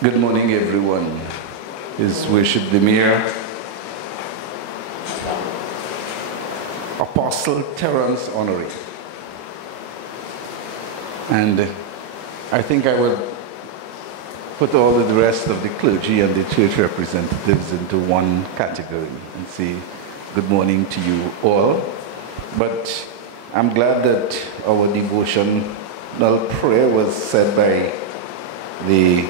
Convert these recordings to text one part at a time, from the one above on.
Good morning, everyone. His Worship the Mayor, Apostle Terence Honorary. And I think I would put all of the rest of the clergy and the church representatives into one category and say good morning to you all. But I'm glad that our devotional prayer was said by the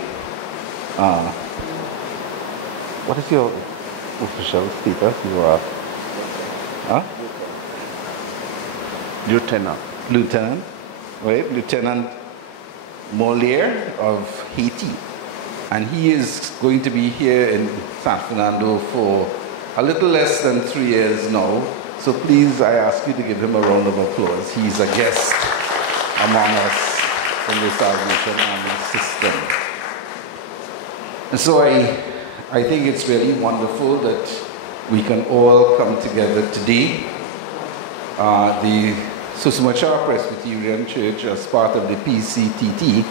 what is your official status? You are Lieutenant, right? Lieutenant Moliere of Haiti. And he is going to be here in San Fernando for a little less than 3 years now. So please, I ask you to give him a round of applause. He's a guest among us in the Salvation Army system. And so I think it's really wonderful that we can all come together today. The Susumachar Presbyterian Church, as part of the PCTT,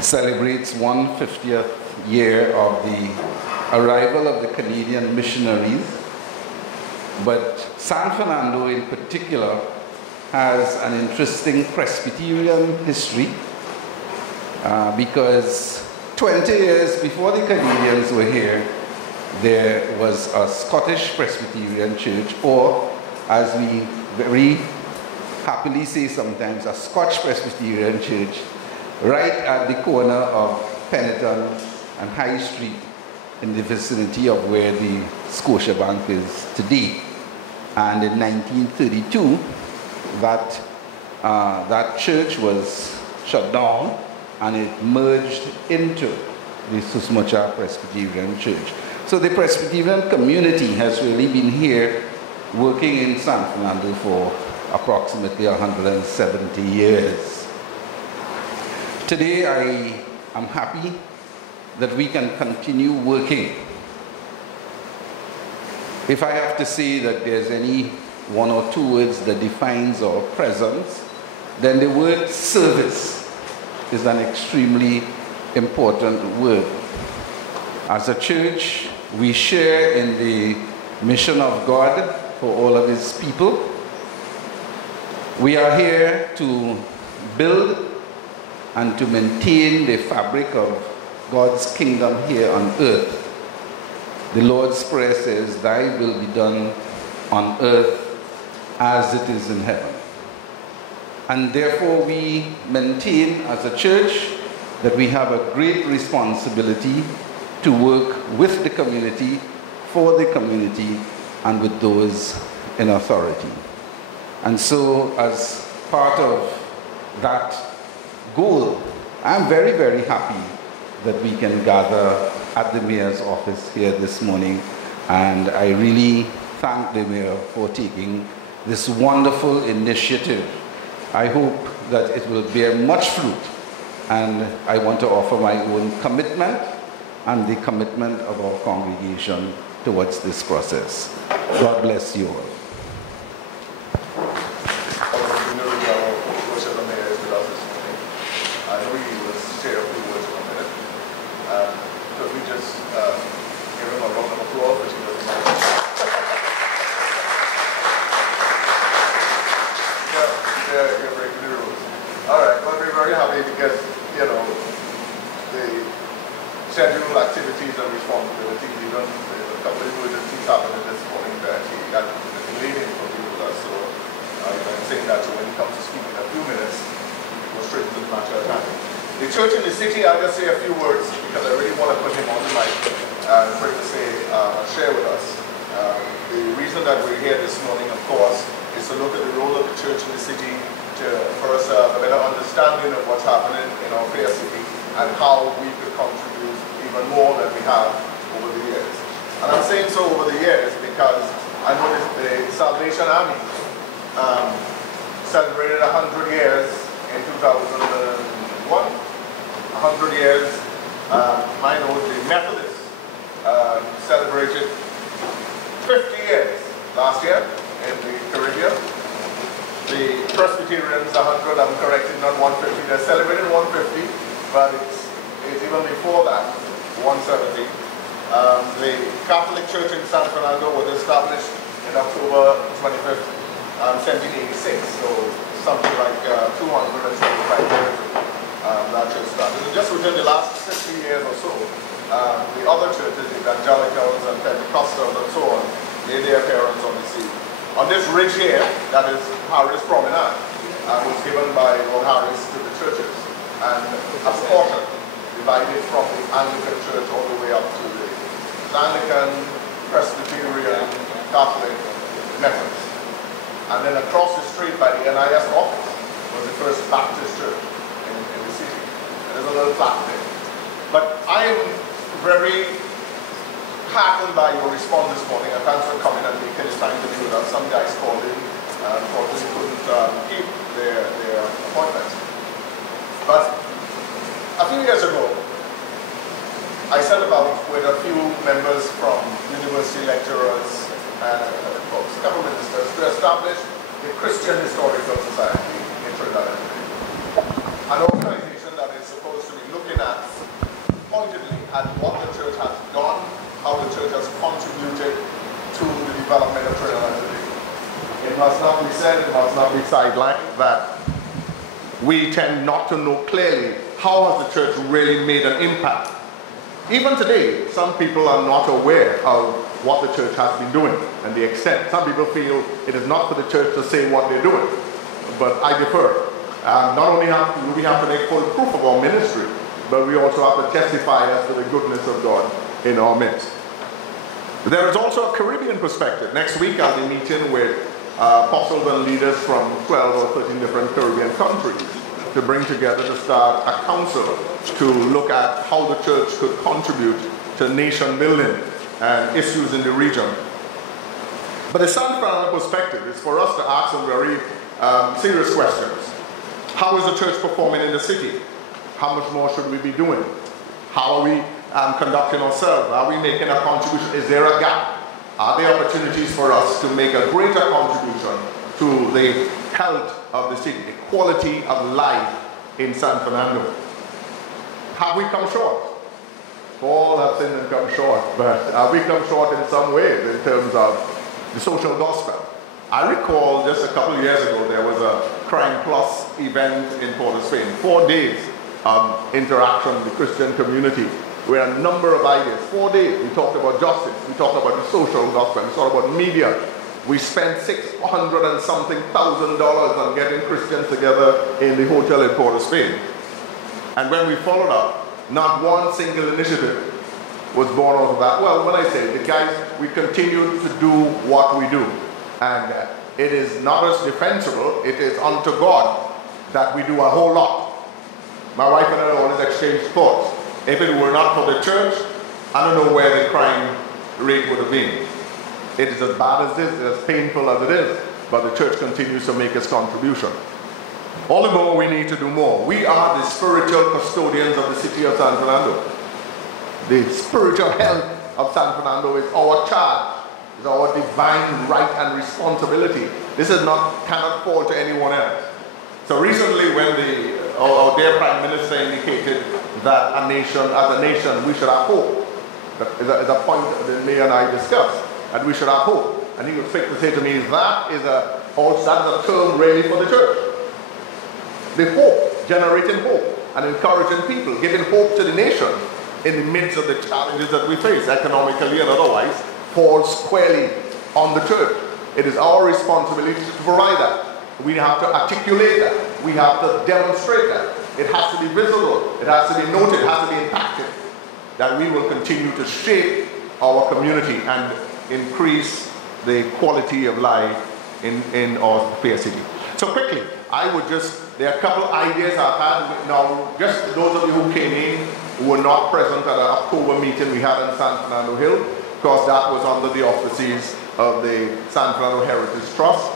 celebrates 150th year of the arrival of the Canadian missionaries. But San Fernando in particular has an interesting Presbyterian history because 20 years before the Canadians were here, there was a Scottish Presbyterian church, or as we very happily say sometimes, a Scotch Presbyterian church, right at the corner of Penetton and High Street in the vicinity of where the Scotiabank is today. And in 1932, that church was shut down and it merged into the Susumachar Presbyterian Church. So the Presbyterian community has really been here working in San Fernando for approximately 170 years. Today I am happy that we can continue working. If I have to say that there's any one or two words that defines our presence, then the word service is an extremely important word. As a church, we share in the mission of God for all of his people. We are here to build and to maintain the fabric of God's kingdom here on earth. The Lord's Prayer says, "Thy will be done on earth as it is in heaven." And therefore we maintain as a church that we have a great responsibility to work with the community, for the community, and with those in authority. And so as part of that goal, I'm very, very happy that we can gather at the mayor's office here this morning. And I really thank the mayor for taking this wonderful initiative. I hope that it will bear much fruit. And I want to offer my own commitment and the commitment of our congregation towards this process. God bless you all. Because, you know, the scheduled activities and responsibilities, even a couple of emergencies happening this morning that he got delayed for people with us. So I'm saying that, so when he comes to speak in a few minutes, go straight to the matter at hand. The church in the city, I'll just say a few words because I really want to put him on the mic and for him to say, share with us. The reason that we're here this morning, of course, is to look at the role of the church in the city, for us to have a better understanding of what's happening in our fair city and how we could contribute even more than we have over the years. And I'm saying so over the years because I noticed the Salvation Army celebrated 100 years in 2001. 100 years. I know the Methodists celebrated 50 years last year in the Caribbean. The Presbyterians, 100, I'm corrected, not 150. They're celebrating 150, but it's even before that. 170. The Catholic Church in San Fernando was established in October 25th, 1786. So something like 275 years that church started. And just within the last 50 years or so, the other churches, evangelicals and Pentecostals and so on, made their appearance on the scene. On this ridge here, that is Harris Promenade, was given by Lord Harris to the churches, and a portion divided from the Anglican Church all the way up to the Anglican, Presbyterian, Catholic, Methodist. And then across the street by the NIS office was the first Baptist church in the city. There's a little plaque there. But I am very heartened by your response this morning, and thanks for coming and making the time to be with us. Some guys called in and unfortunately couldn't keep their appointments. But a few years ago, I set about with a few members from university lecturers and folks, couple ministers, to establish the Christian Historical Society in Trinidad and Tobago, an organization that is supposed to be looking at, pointedly, at what the church has done, how the church has contributed to the development of Trinidad and Tobago. It must not be said, it must not be sidelined, that we tend not to know clearly how has the church really made an impact. Even today, some people are not aware of what the church has been doing and the extent. Some people feel it is not for the church to say what they're doing, but I differ. Not only do we have to make full proof of our ministry, but we also have to testify as to the goodness of God in our midst. There is also a Caribbean perspective. Next week I'll be meeting with apostles and leaders from 12 or 13 different Caribbean countries to bring together to start a council to look at how the church could contribute to nation building and issues in the region. But the San Fernando perspective is for us to ask some very serious questions. How is the church performing in the city? How much more should we be doing? How are we conducting ourselves? Are we making a contribution? Is there a gap? Are there opportunities for us to make a greater contribution to the health of the city, the quality of life in San Fernando? Have we come short? All have sinned and come short, but have we come short in some ways in terms of the social gospel? I recall just a couple of years ago there was a Crime Plus event in Port of Spain, 4 days of interaction with the Christian community, where a number of ideas, 4 days, we talked about justice, we talked about the social gospel, we talked about media. We spent $600 and something thousand on getting Christians together in the hotel in Port of Spain. And when we followed up, not one single initiative was born out of that. Well, when I say the guys, we continue to do what we do. And it is not as defensible, it is unto God that we do a whole lot. My wife and I always exchange thoughts. If it were not for the church, I don't know where the crime rate would have been. It is as bad as this, as painful as it is, but the church continues to make its contribution. All the more we need to do more. We are the spiritual custodians of the city of San Fernando. The spiritual health of San Fernando is our charge, is our divine right and responsibility. This cannot fall to anyone else. So recently when our dear Prime Minister indicated that as a nation, we should have hope. That is a point that Mayor and I discussed, and we should have hope. And he was quick to say to me, that is a term really for the church. The hope, generating hope, and encouraging people, giving hope to the nation in the midst of the challenges that we face, economically and otherwise, falls squarely on the church. It is our responsibility to provide that. We have to articulate that. We have to demonstrate that. It has to be visible. It has to be noted. It has to be impacted. That we will continue to shape our community and increase the quality of life in our fair city. So quickly, there are a couple ideas I've had. Now, just those of you who came in who were not present at an October meeting we had in San Fernando Hill, because that was under the auspices of the San Fernando Heritage Trust.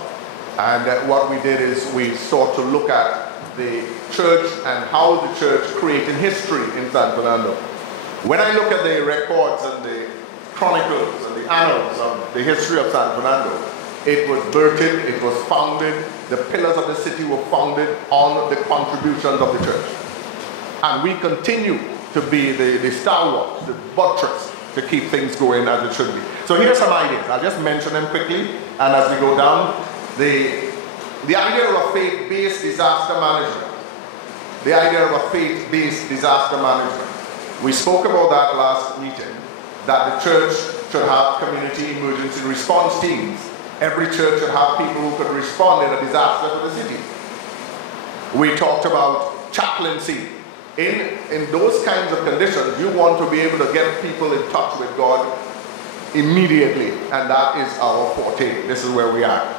And what we did is we sought to look at the church and how the church created history in San Fernando. When I look at the records and the chronicles and the annals of the history of San Fernando, it was birthed, it was founded, the pillars of the city were founded on the contributions of the church. And we continue to be the stalwart, the buttress, to keep things going as it should be. So here's some ideas. I'll just mention them quickly, and as we go down, the idea of a faith-based disaster management. The idea of a faith-based disaster management. We spoke about that last meeting, that the church should have community emergency response teams. Every church should have people who could respond in a disaster to the city. We talked about chaplaincy. In those kinds of conditions, you want to be able to get people in touch with God immediately, and that is our forte. This is where we are.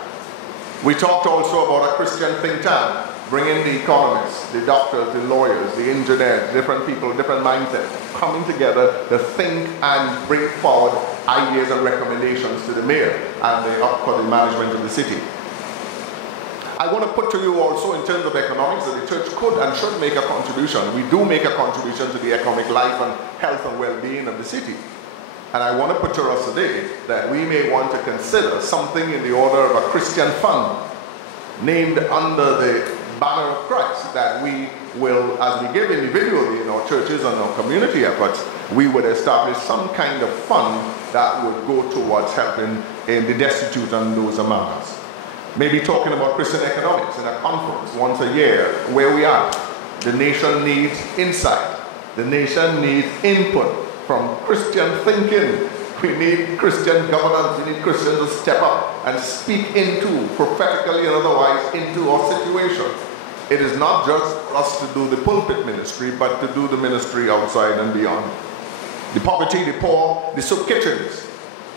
We talked also about a Christian think tank, bringing the economists, the doctors, the lawyers, the engineers, different people, different mindsets, coming together to think and bring forward ideas and recommendations to the mayor and for the management of the city. I want to put to you also, in terms of economics, that the church could and should make a contribution. We do make a contribution to the economic life and health and well-being of the city. And I want to put to us today that we may want to consider something in the order of a Christian fund named under the banner of Christ, that we will, as we give individually in our churches and our community efforts, we would establish some kind of fund that would go towards helping in the destitute and those among us. Maybe talking about Christian economics in a conference once a year, where we are. The nation needs insight. The nation needs input from Christian thinking. We need Christian governance. We need Christians to step up and speak into, prophetically and otherwise, into our situation. It is not just us to do the pulpit ministry, but to do the ministry outside and beyond. The poverty, the poor, the soup kitchens.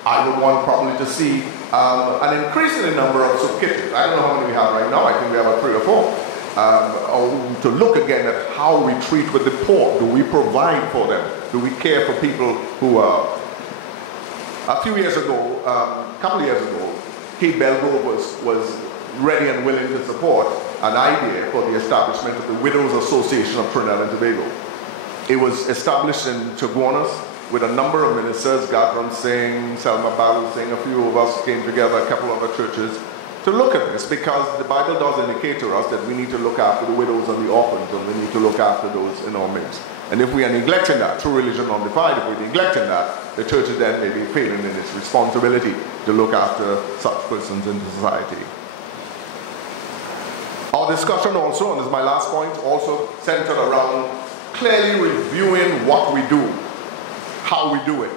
I would want probably to see an increasing number of soup kitchens. I don't know how many we have right now. I think we have about 3 or 4. To look again at how we treat with the poor. Do we provide for them? Do we care for people who are... A few years ago, a couple of years ago, Keith Belgrove was ready and willing to support an idea for the establishment of the Widows Association of Trinidad and Tobago. It was established in Chaguanas with a number of ministers, Gadron Singh, Selma Balu Singh, a few of us came together, a couple of other churches, to look at this, because the Bible does indicate to us that we need to look after the widows and the orphans, and we need to look after those in our midst. And if we are neglecting that, true religion undefined, if we're neglecting that, the church is then maybe failing in its responsibility to look after such persons in society. Our discussion also, and this is my last point, also centered around clearly reviewing what we do, how we do it,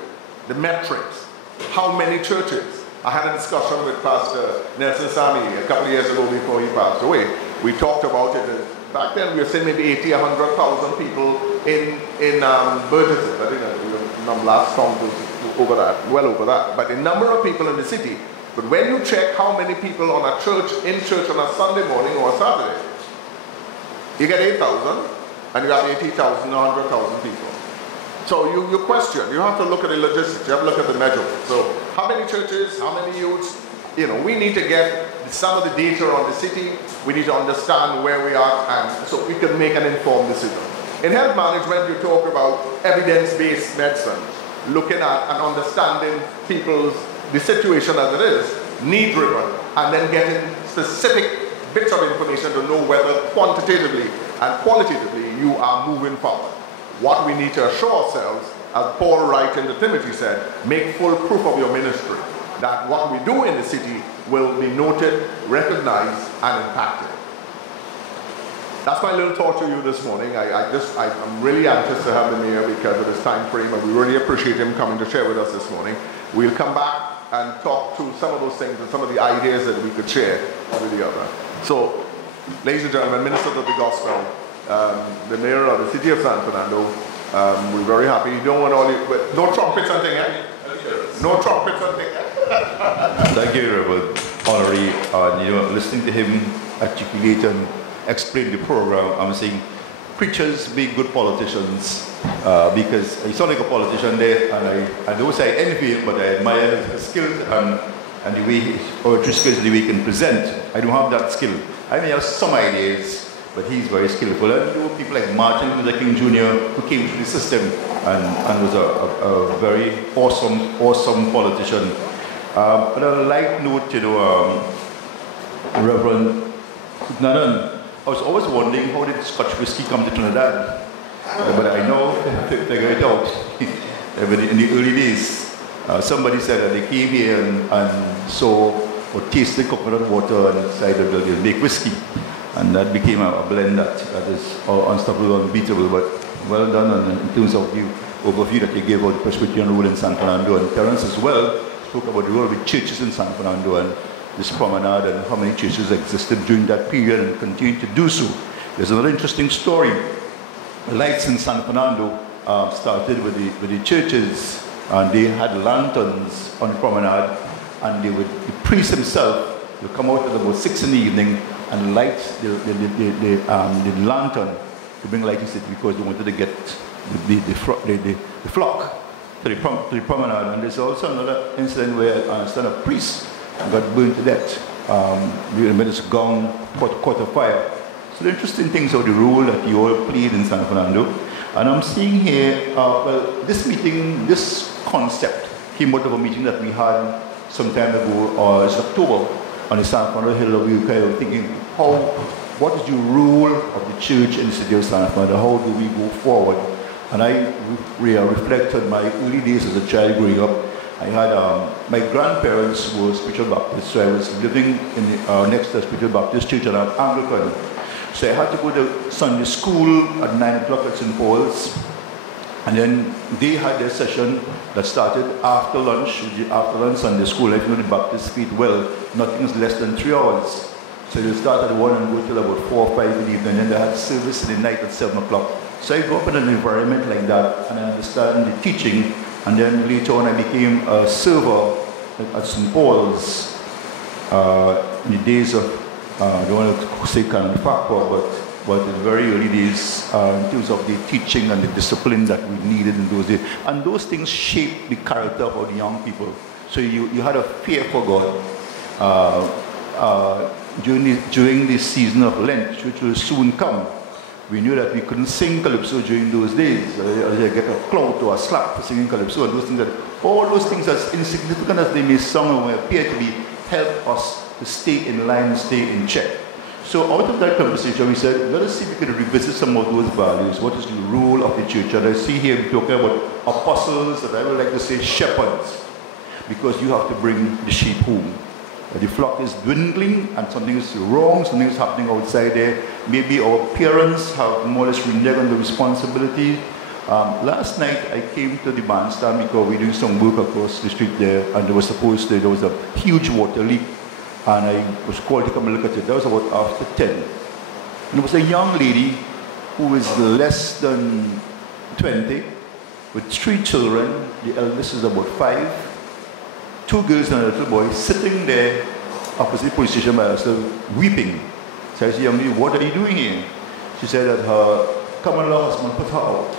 the metrics, how many churches. I had a discussion with Pastor Nelson Sami a couple of years ago before he passed away. We talked about it. Back then we were saying maybe 80, 100,000 people in Burgess. I think the last count was over that, well over that. But the number of people in the city. But when you check how many people on a church, in church on a Sunday morning or a Saturday, you get 8,000 and you have 80,000, 100,000 people. So you question, you have to look at the logistics, you have to look at the measurements. So how many churches, how many youths, we need to get some of the data on the city, we need to understand where we are, and so we can make an informed decision. In health management, you talk about evidence-based medicine, looking at and understanding the situation as it is, need-driven, and then getting specific bits of information to know whether quantitatively and qualitatively you are moving forward. What we need to assure ourselves, as Paul writing to Timothy said, make full proof of your ministry, that what we do in the city will be noted, recognized, and impacted. That's my little thought to you this morning. I'm really anxious to have the mayor because of his time frame, and we really appreciate him coming to share with us this morning. We'll come back and talk to some of those things and some of the ideas that we could share with the other. So, ladies and gentlemen, ministers of the gospel, the mayor of the city of San Fernando, we're very happy. You don't want all the... No trumpets and thing, eh? No trumpets and thing, eh? Thank you, Reverend Honorary. Listening to him articulate and explain the program, I'm saying preachers be good politicians because he sound like a politician there, and I don't say I envy him, but I admire his skills and the way, poetry skills, the way he can present. I don't have that skill. I may have some ideas, but he's very skillful. And people like Martin Luther King Jr., who came through the system and was a very awesome politician. But on a light note, Reverend Nanan, I was always wondering, how did Scotch whiskey come to Trinidad? But I know to figure it out. In the early days, somebody said that they came here and saw or tasted coconut water and decided that they'll make whiskey. And that became a blend that is unstoppable, unbeatable. But well done in terms of the overview that you gave of the Presbyterian role in San Fernando. And Terence as well spoke about the role of the churches in San Fernando and this promenade and how many churches existed during that period and continue to do so. There's another interesting story. The lights in San Fernando started with the churches, and they had lanterns on the promenade, and the priest himself would come out at about 6 in the evening and light the lantern to bring light to it because they wanted to get the flock to the promenade. And there's also another incident where I understand a priest got burned to death. It's gone caught a fire. So the interesting things are the role that you all played in San Fernando. And I'm seeing here, this meeting, this concept came out of a meeting that we had some time ago, or it's October, on the San Fernando Hill of UK, thinking, what is the role of the church in the city of San Fernando? How do we go forward? And I reflected my early days as a child growing up. I had, my grandparents were spiritual Baptists, so I was living in the, next to a spiritual Baptist church and an Anglican. So I had to go to Sunday school at 9 o'clock at St. Paul's. And then they had their session that started after lunch Sunday school. If you know the Baptist faith well, nothing is less than 3 hours. So they start at 1 and go till about 4 or 5 in the evening, and then they had service in the night at 7 o'clock. So I grew up in an environment like that, and I understand the teaching. And then later on I became a server at St. Paul's in the days of, I don't want to say kind of factor, but in the very early days in terms of the teaching and the discipline that we needed in those days. And those things shaped the character of the young people. So you had a fear for God. During the season of Lent, which will soon come, we knew that we couldn't sing calypso during those days. You get a clout or a slap for singing calypso, and all those things, as insignificant as they may sound or appear to be, help us to stay in line and stay in check. So out of that conversation, we said, let us see if we can revisit some of those values. What is the role of the church? And I see here we're talking about apostles, and I would like to say shepherds, because you have to bring the sheep home. The flock is dwindling and something is wrong, something is happening outside there. Maybe our parents have more or less reneged on the responsibility. Last night I came to the bandstand because we're doing some work across the street there, and there was a huge water leak, and I was called to come and look at it. That was about after 10. And there was a young lady who is less than 20 with 3 children. The eldest is about 5. 2 girls and a little boy sitting there opposite the police station by herself, weeping. So I said, young lady, what are you doing here? She said that her common-law husband put her out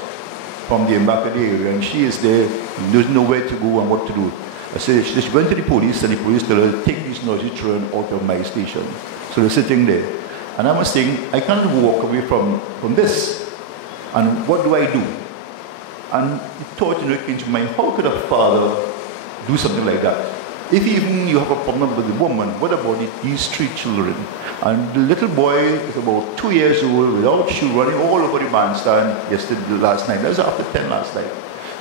from the Embarcadero, and she is there, and there's nowhere to go and what to do. I said, she went to the police, and the police told her, take these noisy children out of my station. So they're sitting there. And I was saying, I can't walk away from this. And what do I do? And the thought came to mind, how could a father do something like that? If even you have a problem with the woman, what about these 3 children? And the little boy is about 2 years old, without shoe, running all over the bandstand last night. That was after 10 last night.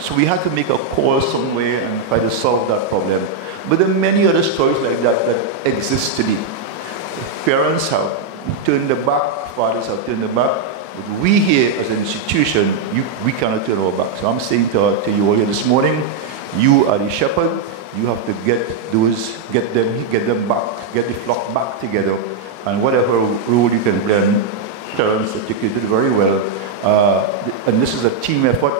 So we had to make a call somewhere and try to solve that problem. But there are many other stories like that exist today. Parents have turned their back, fathers have turned their back. But we here as an institution, we cannot turn our back. So I'm saying to you all here this morning, you are the shepherd. You have to get them back, get the flock back together, and whatever role you can play. And Terence articulated very well. And this is a team effort.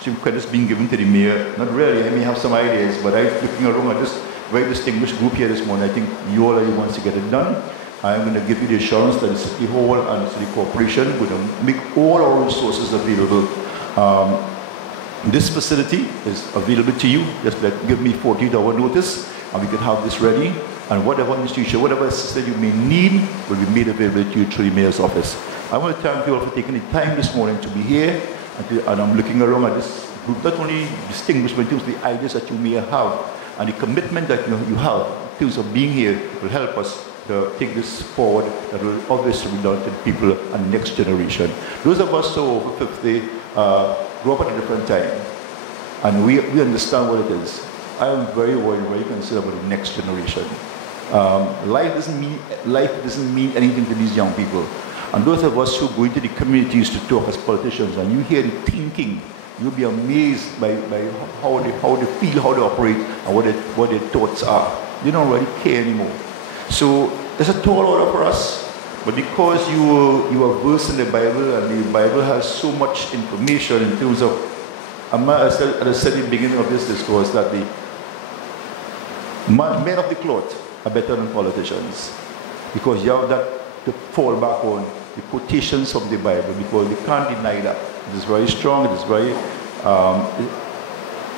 Some credit's being given to the mayor. Not really. I may have some ideas, but I'm looking around at this very distinguished group here this morning. I think you all are the ones to get it done. I'm going to give you the assurance that the City Hall and the City Corporation will make all our resources available. This facility is available to you. Just give me 48-hour notice, and we can have this ready. And whatever institution, whatever assistance you may need, will be made available to you through the mayor's office. I want to thank you all for taking the time this morning to be here. And I'm looking around at this group, not only distinguished, but in terms of the ideas that you may have, and the commitment that you have in terms of being here will help us to take this forward that will obviously be done to the people and the next generation. Those of us who are over 50 grew up at a different time, and we understand what it is. I am very worried, very concerned about the next generation. Life doesn't mean anything to these young people. And those of us who go into the communities to talk as politicians, and you hear the thinking, you'll be amazed by how they feel, how they operate, and what their thoughts are. They don't really care anymore. So there's a tall order for us, but because you are versed in the Bible, and the Bible has so much information in terms of, as I said at the beginning of this discourse, that the men of the cloth are better than politicians, because you have that to fall back on, the quotations from the Bible, because we can't deny that. It is very strong, it is very,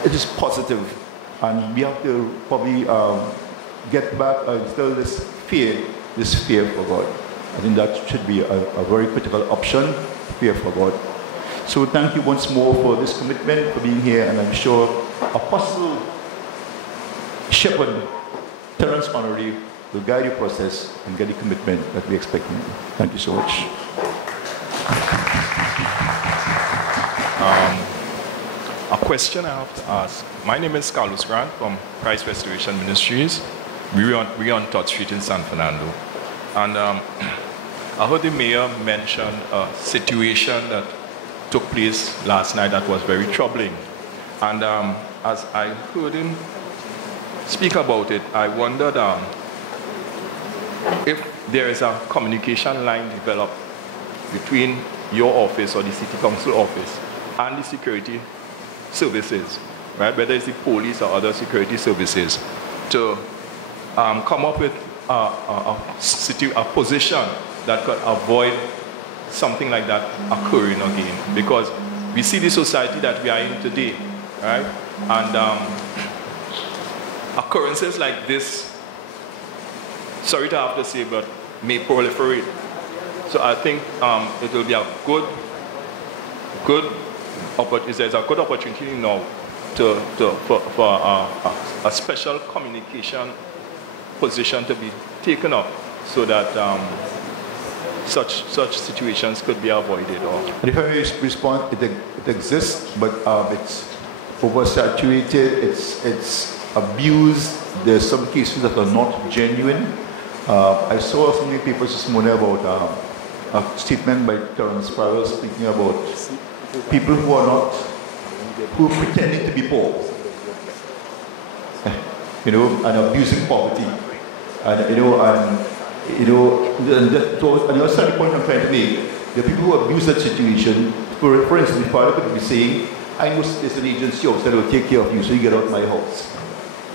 it is positive, and we have to probably get back and instill this fear for God. I think that should be a very critical option, fear for God. So thank you once more for this commitment, for being here, and I'm sure Apostle Shepherd Terence Honorary will guide your process and get the commitment that we expect from you. Thank you so much. A question I have to ask. My name is Carlos Grant from Christ Restoration Ministries. We're on Todd Street in San Fernando. And I heard the mayor mention a situation that took place last night that was very troubling. And as I heard him speak about it, I wondered if there is a communication line developed between your office or the city council office and the security services, right? Whether it's the police or other security services, to come up with a position that could avoid something like that occurring again. Because we see the society that we are in today, right? And occurrences like this, sorry to have to say, but may proliferate. So I think it will be a there's a good opportunity now for a special communication position to be taken up, so that such situations could be avoided. And if I may respond, it exists, but it's oversaturated, it's abused. There's some cases that are not genuine. I saw so many papers this morning about a statement by Terence Farrell speaking about people who are pretending to be poor, and abusing poverty, and that's the point I'm trying to make. The people who abuse that situation, for instance, the father could be saying, I know there's an agency that will take care of you, so you get out of my house.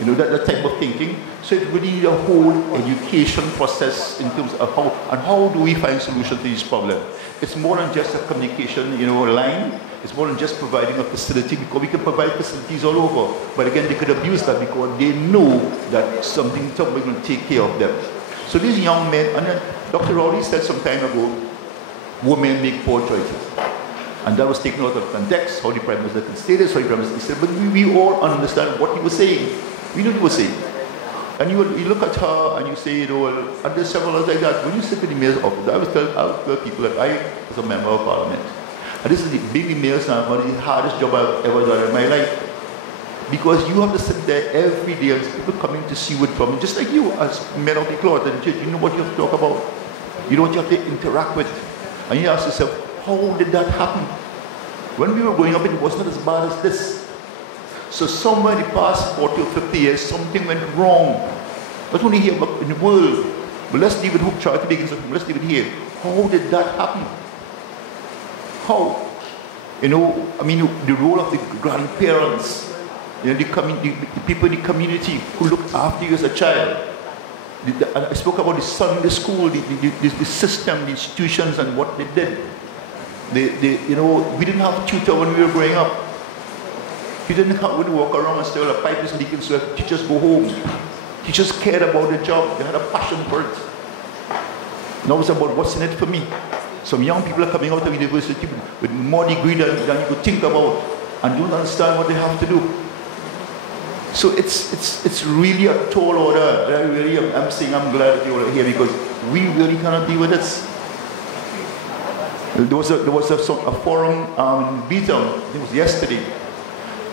That type of thinking. So it really need a whole education process in terms of how do we find solutions to this problem. It's more than just a communication, line. It's more than just providing a facility, because we can provide facilities all over. But again, they could abuse that because they know that somebody will take care of them. So these young men, and then Dr. Rowley said some time ago, women make poor choices. And that was taken out of context, how the Prime Minister can say this, how the Prime Minister said, but we all understand what he was saying. We know what he was saying. And you look at her and you say, and there's several others like that. When you sit in the mayor's office, I will tell people that I was a member of parliament. And this is being the mayor's now, one of the hardest job I've ever done in my life. Because you have to sit there every day and people coming to see what from, just like you as men of the cloth and church, you know what you have to talk about. You know what you have to interact with. And you ask yourself, how did that happen? When we were growing up, it was not as bad as this. So somewhere in the past 40 or 50 years, something went wrong. Not only here, but in the world. But let's leave it, who tried to begin something, let's leave it here. How did that happen? How? The role of the grandparents, the people in the community who looked after you as a child. I spoke about the Sunday school, the system, the institutions, and what they did. We didn't have a tutor when we were growing up. You didn't have to walk around and say, well, a pipe is leaking, so teachers go home. Teachers cared about the job. They had a passion for it. Now it's about what's in it for me. Some young people are coming out of university with more degree than you could think about, and don't understand what they have to do. So it's really a tall order. I'm saying I'm glad that you all are here because we really cannot deal with this. There was a forum in Beaton, it was yesterday,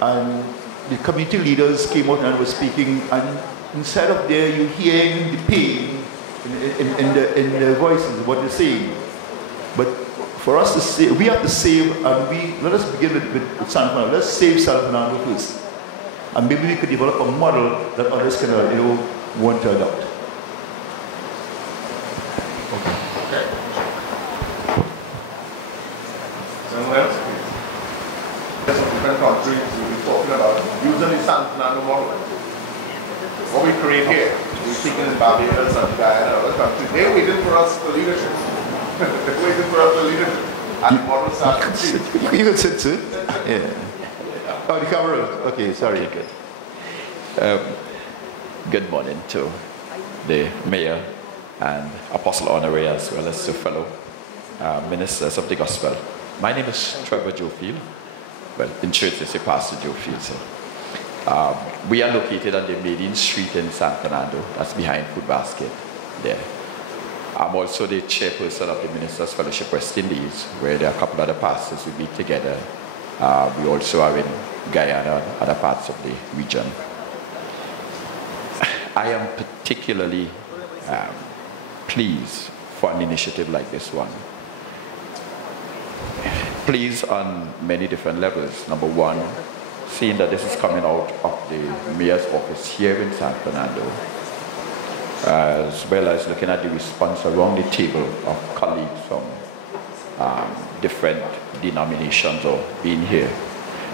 and the community leaders came out and were speaking, and instead of there you hearing the pain in their voices, what they're saying. But for us to say, we have to save, and let us begin with San Fernando. Let's save San Fernando first. And maybe we could develop a model that others can, want to adopt. Okay. Someone else? There's some different countries we're talking about using the San Fernando model. What we create here, we're speaking in Barbados and Guyana and other countries. They're waiting for us for leadership. They're waiting for us for leadership. And the model starts. You can sit too. Yeah. Oh, the camera. Okay, sorry. Okay, good. Good morning to the mayor and Apostle Honorary as well as the fellow ministers of the gospel. My name is Trevor Jofield. Well, in church they say Pastor Jofield. So, we are located on the Maiden Street in San Fernando. That's behind Food Basket there. I'm also the chairperson of the Ministers Fellowship West Indies, where there are a couple other pastors we meet together. We also are in Guyana and other parts of the region. I am particularly pleased for an initiative like this one. Pleased on many different levels. Number one, seeing that this is coming out of the mayor's office here in San Fernando, as well as looking at the response around the table of colleagues from different denominations or being here.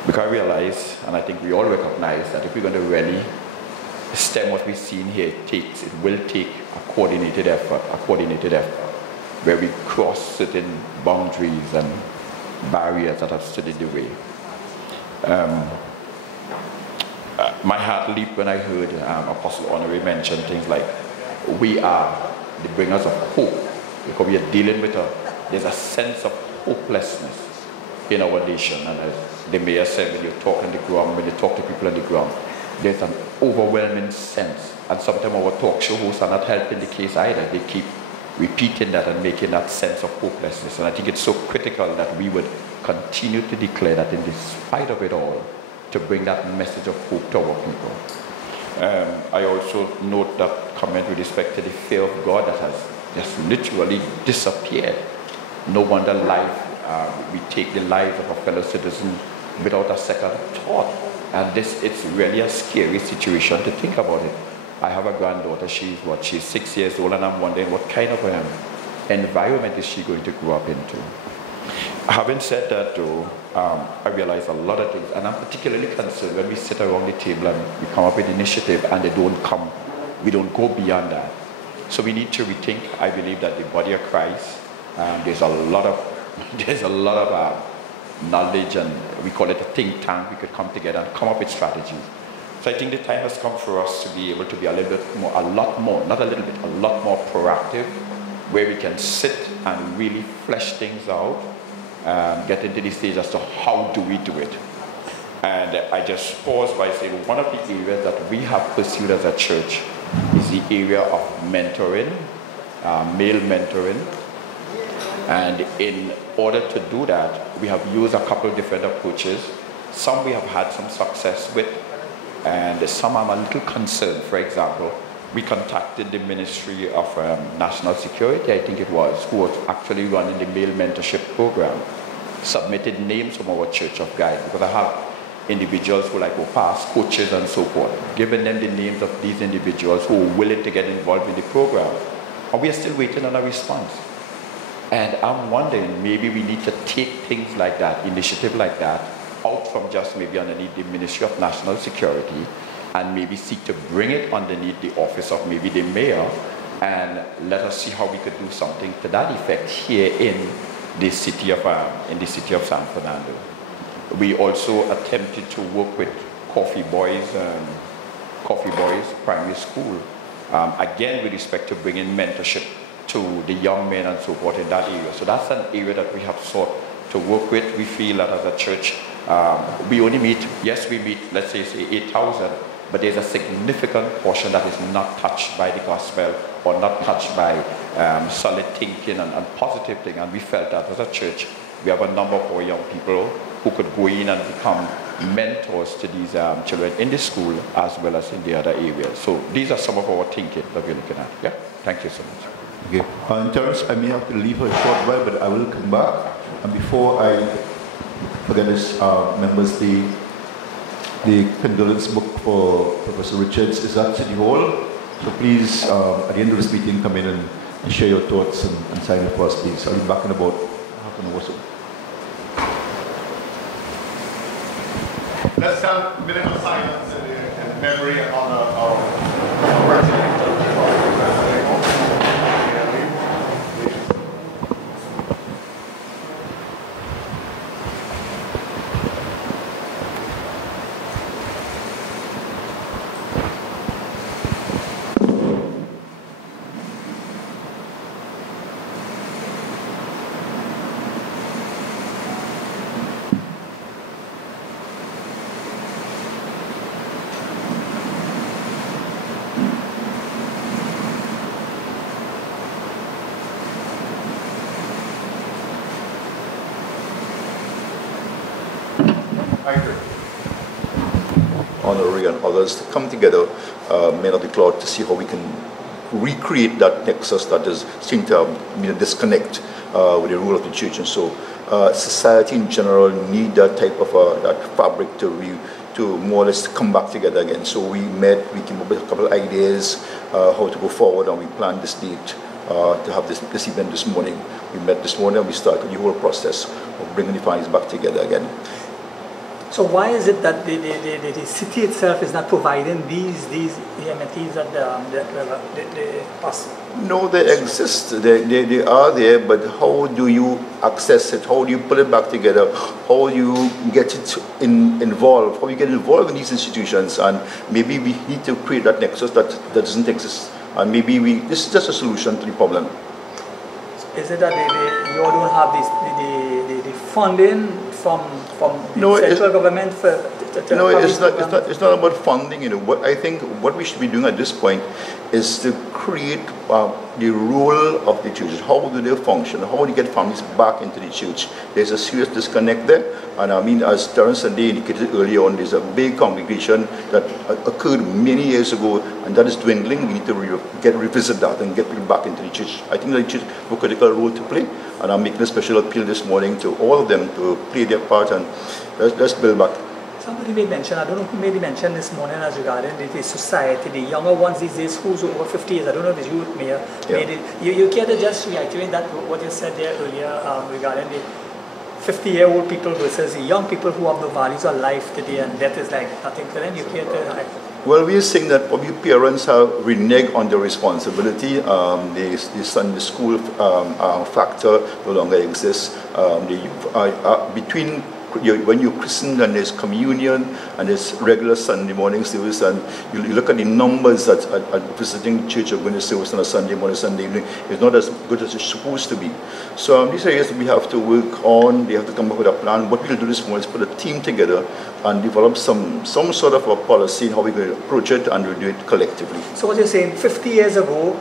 Because I realize, and I think we all recognize, that if we're going to really stem what we've seen here, it will take a coordinated effort, where we cross certain boundaries and barriers that have stood in the way. My heart leaped when I heard Apostle Honorary mention things like, we are the bringers of hope, because we are dealing with there's a sense of hopelessness in our nation. And as the mayor said, when you talk on the ground, when you talk to people on the ground, there's an overwhelming sense. And sometimes our talk show hosts are not helping the case either. They keep repeating that and making that sense of hopelessness. And I think it's so critical that we would continue to declare that in spite of it all, to bring that message of hope to our people. I also note that comment with respect to the fear of God that has just literally disappeared. No wonder we take the lives of a fellow citizen without a second thought. And it's really a scary situation to think about it. I have a granddaughter, she's 6 years old, and I'm wondering what kind of environment is she going to grow up into. Having said that though, I realize a lot of things, and I'm particularly concerned when we sit around the table and we come up with initiative and we don't go beyond that. So we need to rethink. I believe that the body of Christ, there's a lot of knowledge, and we call it a think tank. We could come together and come up with strategies. So I think the time has come for us to be able to be a lot more proactive, where we can sit and really flesh things out, get into the stage as to how do we do it. And I just pause by saying one of the areas that we have pursued as a church is the area of mentoring, male mentoring. And in order to do that, we have used a couple of different approaches. Some we have had some success with, and some I'm a little concerned. For example, we contacted the Ministry of National Security, I think it was, who was actually running the male mentorship program, submitted names from our Church of God, because I have individuals who like past coaches and so forth, giving them the names of these individuals who are willing to get involved in the program. And we are still waiting on a response. And I'm wondering, maybe we need to take things like that, initiative like that, out from just maybe underneath the Ministry of National Security, and maybe seek to bring it underneath the office of maybe the mayor, and let us see how we could do something to that effect here in the city of San Fernando. We also attempted to work with Coffee Boys Primary School, again with respect to bringing mentorship to the young men and so forth in that area. So that's an area that we have sought to work with. We feel that as a church, we only meet, yes, we meet, let's say 8,000, but there's a significant portion that is not touched by the gospel or not touched by solid thinking and positive thinking. And we felt that as a church, we have a number of our young people who could go in and become mentors to these children in the school as well as in the other areas. So these are some of our thinking that we're looking at. Yeah, thank you so much. Okay. In terms, I may have to leave for a short while, but I will come back. And before I forget this, members, the condolence book for Professor Richards is at City Hall. So please, at the end of this meeting, come in and share your thoughts and sign it for us, please. I'll be back in about half an hour or so. Let's have a minute of silence in memory and honor of President. Honorary and others to come together, men of the cloth, to see how we can recreate that nexus that is seem to have been a disconnect with the role of the church. And so society in general need that type of that fabric to more or less come back together again. So we met, we came up with a couple of ideas how to go forward, and we planned this date to have this event this morning. We met this morning and we started the whole process of bringing the families back together again. So why is it that the city itself is not providing these amenities that the us? No, they exist. They are there, but how do you access it? How do you put it back together? How do you get it involved? How do you get involved in these institutions? And maybe we need to create that nexus that doesn't exist. And maybe this is just a solution to the problem. Is it that you don't have the funding from the central government no, it's not about funding. What I think what we should be doing at this point is to create the role of the churches. How do they function? How do you get families back into the church? There's a serious disconnect there, and I mean, as Terence and Day indicated earlier on, there's a big congregation that occurred many years ago, and that is dwindling. We need to revisit that and get people back into the church. I think the church has a critical role to play, and I'm making a special appeal this morning to all of them to play their part, and let's build back. Somebody made mention, I don't know who made the mention this morning as regarding the society, the younger ones these days who's over 50 years. I don't know if it's you, Mayor. Yeah. You care to just reiterate that, what you said there earlier regarding the 50-year-old people versus the young people who have the values of life today, and death is like nothing to them. You care to... Well, we are saying that probably parents have reneged on their responsibility. The Sunday school factor no longer exists. Between when you're christened and there's communion and there's regular Sunday morning service, and you look at the numbers that are visiting church or going to service on a Sunday morning, Sunday evening, it's not as good as it's supposed to be. So these areas we have to work on. They have to come up with a plan. What we'll do this morning is put a team together and develop some sort of a policy in how we're going to approach it, and we'll do it collectively. So what you're saying, 50 years ago,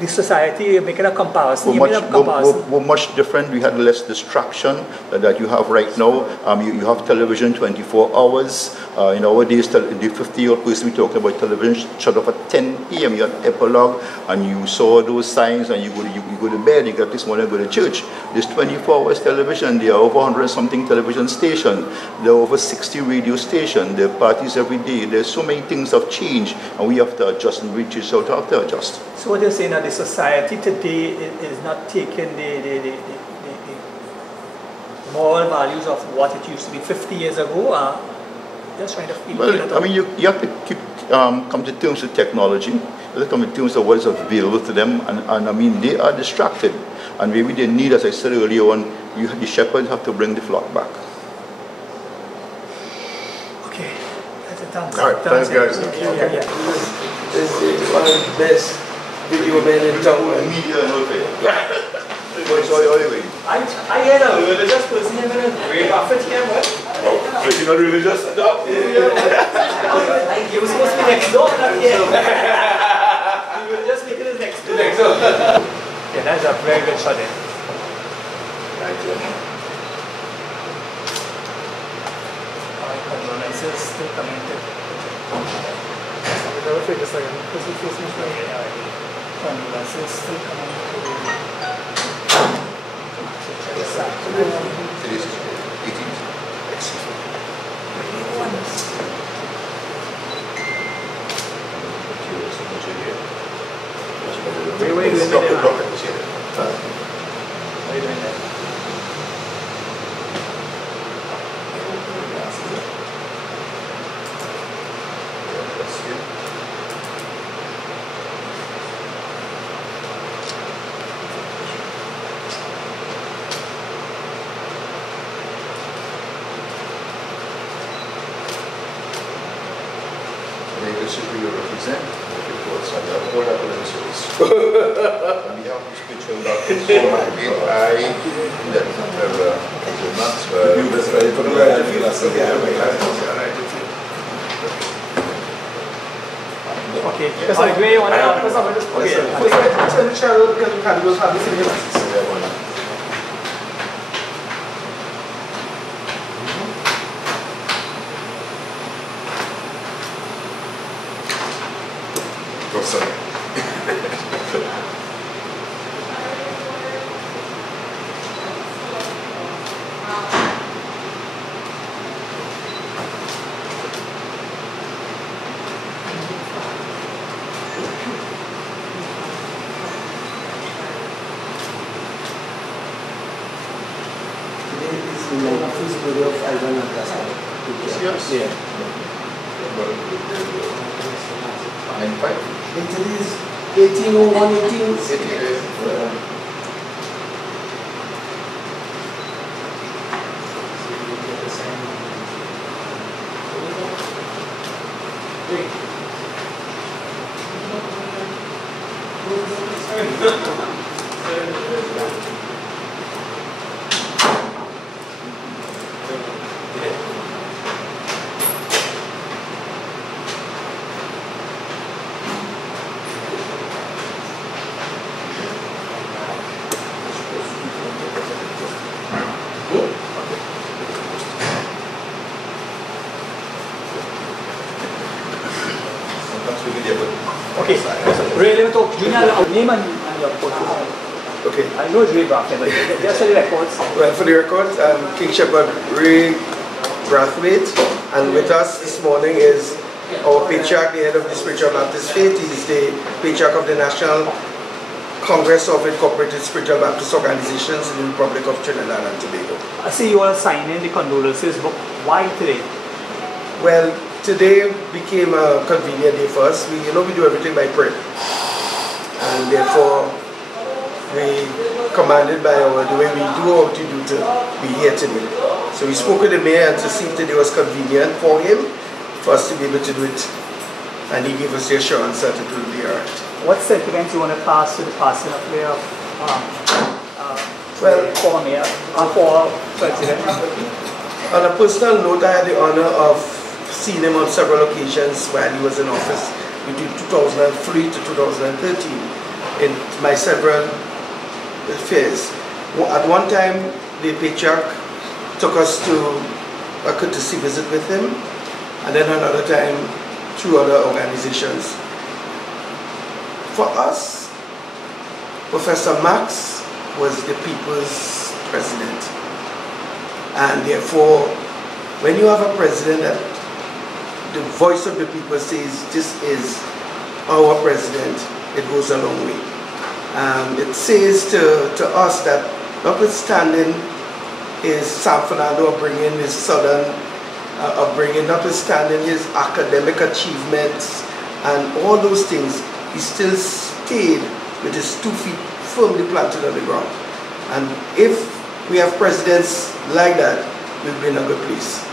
the society, making a comparison, we're much different. We had less distraction that you have right now. You have television 24 hours. Nowadays, the 50-year-old person we're talking about television shut off at 10 p.m. You had epilogue, and you saw those signs, and you go to bed, you get this morning, go to church. There's 24 hours television. There are over 100-something television stations. There are over 60 radio stations. There are parties every day. There's so many things have changed, and we have to adjust, and we just have to adjust. So what you're saying that the society today is not taking the moral values of what it used to be 50 years ago? Just trying to feel. Well, I mean, you have to come to terms with technology. You have to come to terms with what is available to them, and I mean, they are distracted, and maybe they need, as I said earlier on, the shepherds have to bring the flock back. Okay, that's it. Done. All right, thanks, guys. Yeah. This is one of the best video men in town. Media and all that. I hear that. Just personally, I'm going to break off it here, but But you're not religious? No. You were supposed to be next door, not here. You were just making it next door. Yeah, that's a very good shot there. Right, yeah. Alright, condolences still coming to. Condolences still coming to. It is 18th. Excuse me. Wait, What are you doing there? Superior represent the reports and the whole appearances. On behalf of spiritual doctors, I Okay. Sorry, do you want to Yes. It is 1801, 18. Okay, really talk Junior, name and your position. Okay. I know it's Ray Brathwaite, but just for the records. Well, for the records, King Shepherd Ray Brathwaite, and with us this morning is our patriarch, the head of the Spiritual Baptist Faith. He is the patriarch of the National Congress of Incorporated Spiritual Baptist Organizations in the Republic of Trinidad and Tobago. I see you are signing the condolences, but why today? Well, today became a convenient day for us. We do everything by prayer, and therefore we commanded by the way we do what we do to be here today. So we spoke with the mayor and to see if today was convenient for him, for us to be able to do it, and he gave us the assurance that it will be alright. What sentiments you want to pass to the passing of the former mayor, former president? On a personal note, I had the honor of seeing him on several occasions while he was in office between 2003 to 2013 in my several affairs. At one time, the patriarch took us to a courtesy visit with him, and then another time through other organizations. For us, Professor Max was the people's president, and therefore when you have a president that the voice of the people says this is our president, it goes a long way. It says to us that notwithstanding his San Fernando upbringing, his southern upbringing, notwithstanding his academic achievements and all those things, he still stayed with his 2 feet firmly planted on the ground. And if we have presidents like that, we'll be in a good place.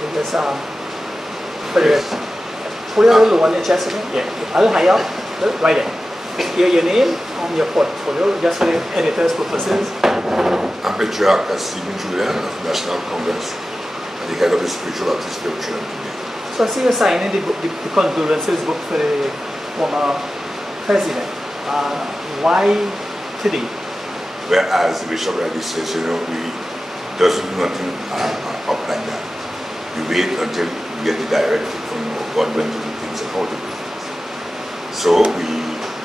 Because, put it a little low on your chest again. Yeah. A little higher. Right there. your name and your portfolio, just for the editor's purposes. I'm Patriarch Stephen Julian of National Congress and the head of the Spiritual Baptist Church today. So I see you're signing the condolences book for the former president. Why today? Well, as the Bishop already says, we doesn't do nothing up like that. We wait until we get the directive from God when to do things and how to do things. So we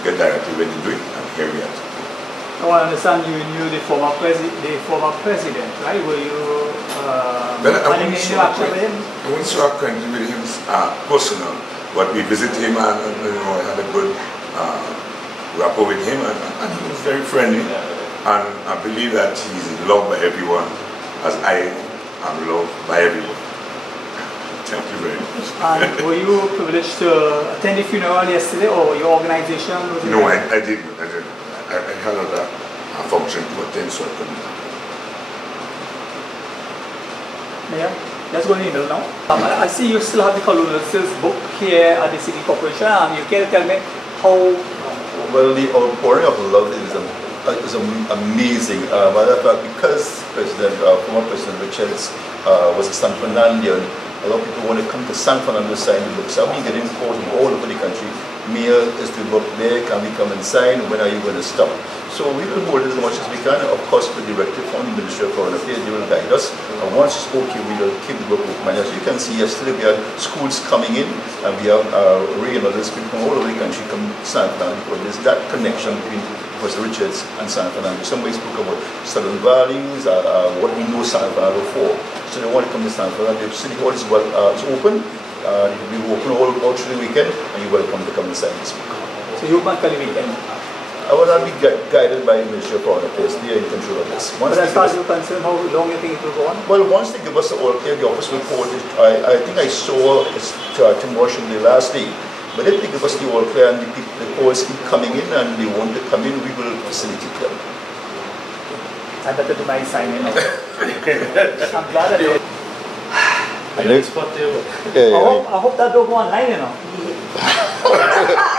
get directive when to do it, and here we are. I understand you knew the former president, right? Were you having any interaction with him? I wouldn't say acquainted with him personal, but we visited him and I had a good rapport with him, and he was very friendly. And I believe that he's loved by everyone as I am loved by everyone. Thank you very much. And were you privileged to attend the funeral yesterday, or your organization? No, I didn't. I had a function to attend, so I couldn't. Yeah, let's go in the middle now. I see you still have the condolences book here at the City Corporation. You can tell me how... Well, the outpouring of love is amazing. Matter of fact, because former President Richards was a San Fernandian, a lot of people want to come to San Fernando sign the books. I've been getting calls from all over the country. Mayor, is the book there? Can we come and sign? When are you going to stop? So we will hold it as much as we can. Of course, with the directive from the Ministry of Foreign Affairs, they will guide us. And once it's okay, we will keep the book open. As you can see, yesterday we had schools coming in, and we have Ray and others people from all over the country come to San Fernando, because there's that connection between Professor Richards and San Fernando. Somebody spoke about Southern values, what we know San Fernando for. So they want to come to San Fernando. The City Hall is open. It will be open all through the weekend, and you're welcome to come and sign this book. So you back on the weekend? I will not be guided by the Ministry of Foreign Affairs. They are in control of this. But as far as you're concerned, how long do you think it will go on? Well, once they give us the all clear, the office will report it. I think I saw Tim Washington the last day. But if they give us the all clear and the calls keep coming in and they want to come in, we will facilitate them. I better do my signing now. I'm glad that you... I hope that don't go online, you know.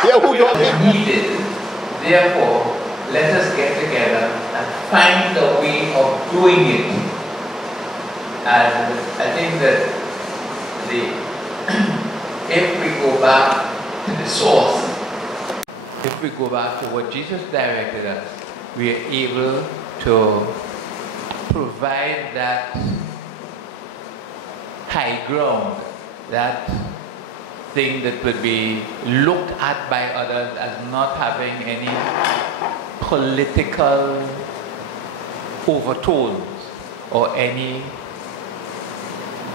Yeah, who don't needed. Therefore, let us get together and find a way of doing it. And I think that if we go back to the source, if we go back to what Jesus directed us, we are able to provide that high ground, that thing that would be looked at by others as not having any political overtones or any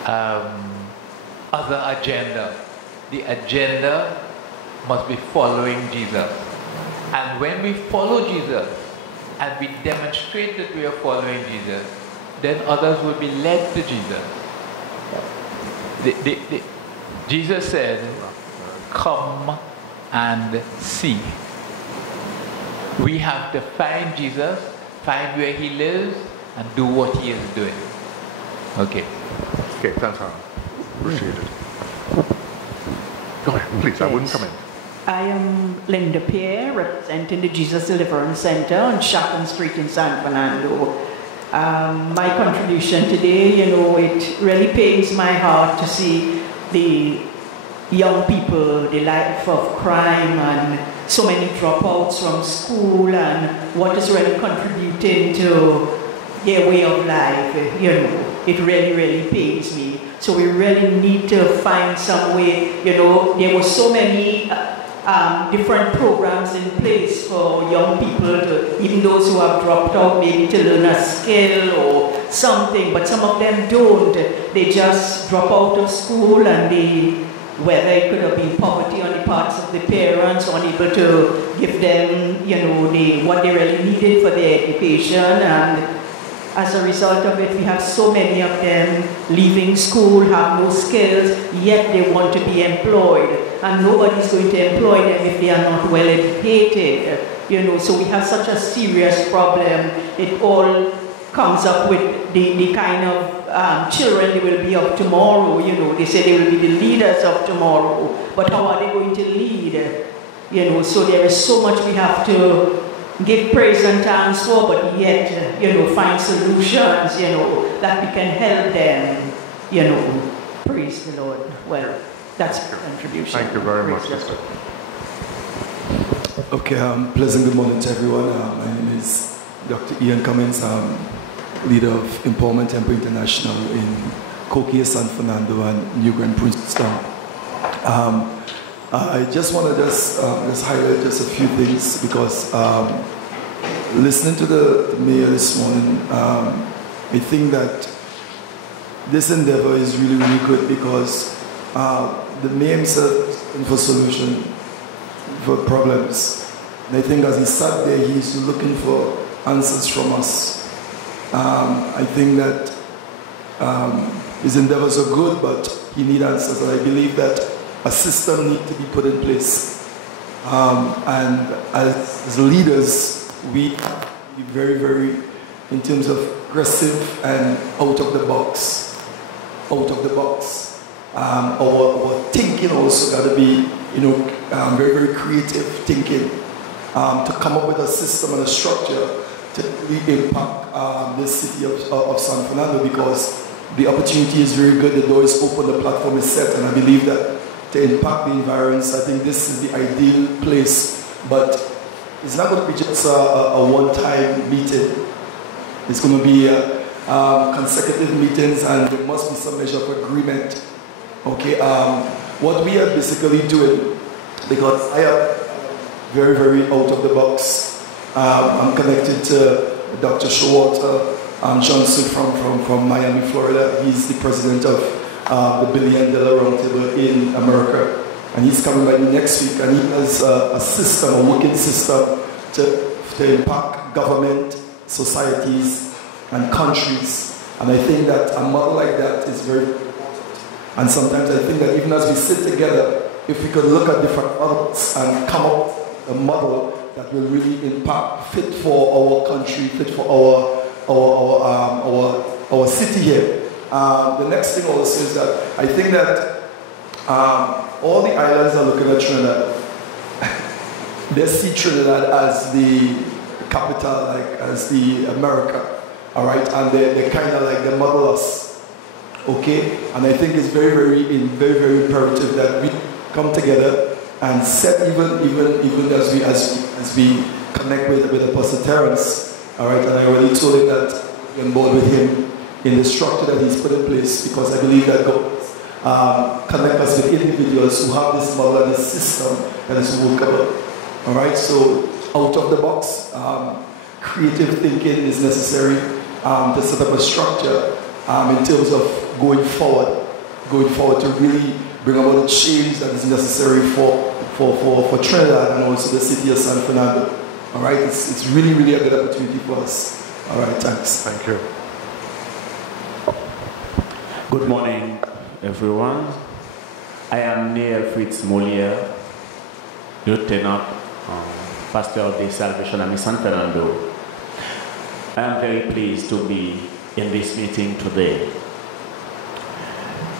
other agenda. The agenda must be following Jesus. And when we follow Jesus and we demonstrate that we are following Jesus, then others will be led to Jesus. Jesus said, come and see. We have to find Jesus, find where he lives, and do what he is doing. Okay. Okay, thanks, Aaron. Appreciate it. Go ahead, please, I wouldn't comment. I am Linda Pierre, representing the Jesus Deliverance Center on Chatham Street in San Fernando. My contribution today, it really pains my heart to see the young people, the life of crime and so many dropouts from school and what is really contributing to their way of life. It really, really pains me. So we really need to find some way, there were so many different programs in place for young people, even those who have dropped out, maybe to learn a skill or something, but some of them don't. They just drop out of school and whether it could have been poverty on the parts of the parents, unable to give them, what they really needed for their education, and as a result of it, we have so many of them leaving school, have no skills, yet they want to be employed. And nobody's going to employ them if they are not well educated. So we have such a serious problem. It all comes up with the kind of children they will be of tomorrow. They say they will be the leaders of tomorrow. But how are they going to lead? You know, so there is so much we have to give praise and thanks for, but yet, you know, find solutions, you know, that we can help them, you know. Praise the Lord. Well, that's your contribution. Thank you very much. Okay, pleasant good morning to everyone. My name is Dr. Ian Cummins. I'm leader of Empowerment Temple International in Coquille, San Fernando, and New Grand Princeton. I just want to just highlight just a few things because listening to the mayor this morning, I think that this endeavor is really, really good because the mayor himself is looking for solution for problems. And I think as he sat there, he's looking for answers from us. I think that his endeavors are good, but he needs answers. And I believe that a system needs to be put in place. And as leaders, we have to be very, very, in terms of aggressive and out of the box. Out of the box. Our thinking also got to be, you know, very, very creative thinking to come up with a system and a structure to really impact the city of San Fernando, because the opportunity is very good, the door is open, the platform is set, and I believe that to impact the environs, I think this is the ideal place. But it's not going to be just a one-time meeting. It's going to be consecutive meetings, and there must be some measure of agreement. Okay, what we are basically doing, because I am very, very out of the box. I'm connected to Dr. Showalter Johnson from Miami, Florida. He's the president of the $1 Billion Roundtable in America. And he's coming by me next week, and he has a system, a working system to impact government, societies, and countries. And I think that a model like that is very important. And sometimes I think that even as we sit together, if we could look at different models and come up with a model that will really impact, fit for our country, fit for our city here. The next thing also is that I think that all the islands are looking at Trinidad. They see Trinidad as the capital, like as the America, all right, and they kind of like they model us. Okay, and I think it's very, very imperative that we come together and set even as we connect with Apostle Terence. All right, and I already told him that we're on board with him in the structure that he's put in place, because I believe that God connect us with individuals who have this model and this system that is workable. All right, so out of the box, creative thinking is necessary to set up a structure in terms of going forward to really bring about the change that is necessary for Trinidad and also the city of San Fernando. All right, it's really, really a good opportunity for us. All right, thanks. Thank you. Good morning, everyone. I am Neil Fritz Moliere, Lieutenant Pastor of the Salvation Army San Fernando. I am very pleased to be in this meeting today.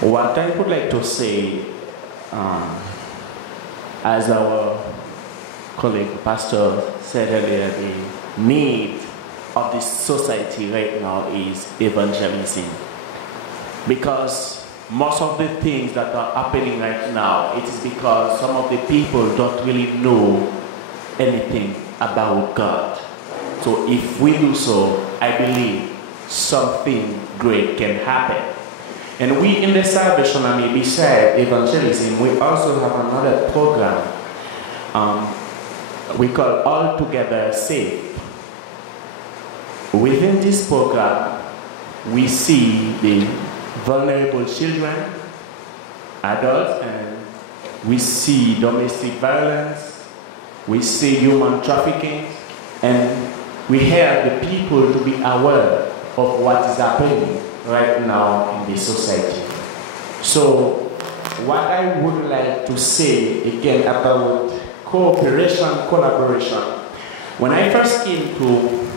What I would like to say, as our colleague Pastor said earlier, the need of this society right now is evangelism. Because most of the things that are happening right now, it is because some of the people don't really know anything about God. So if we do so, I believe something great can happen. And we in the Salvation Army, besides evangelism, we also have another program we call All Together Safe. Within this program, we see the vulnerable children, adults, and we see domestic violence, we see human trafficking, and we help the people to be aware of what is happening right now in the society. So what I would like to say again about cooperation, collaboration. When I first came to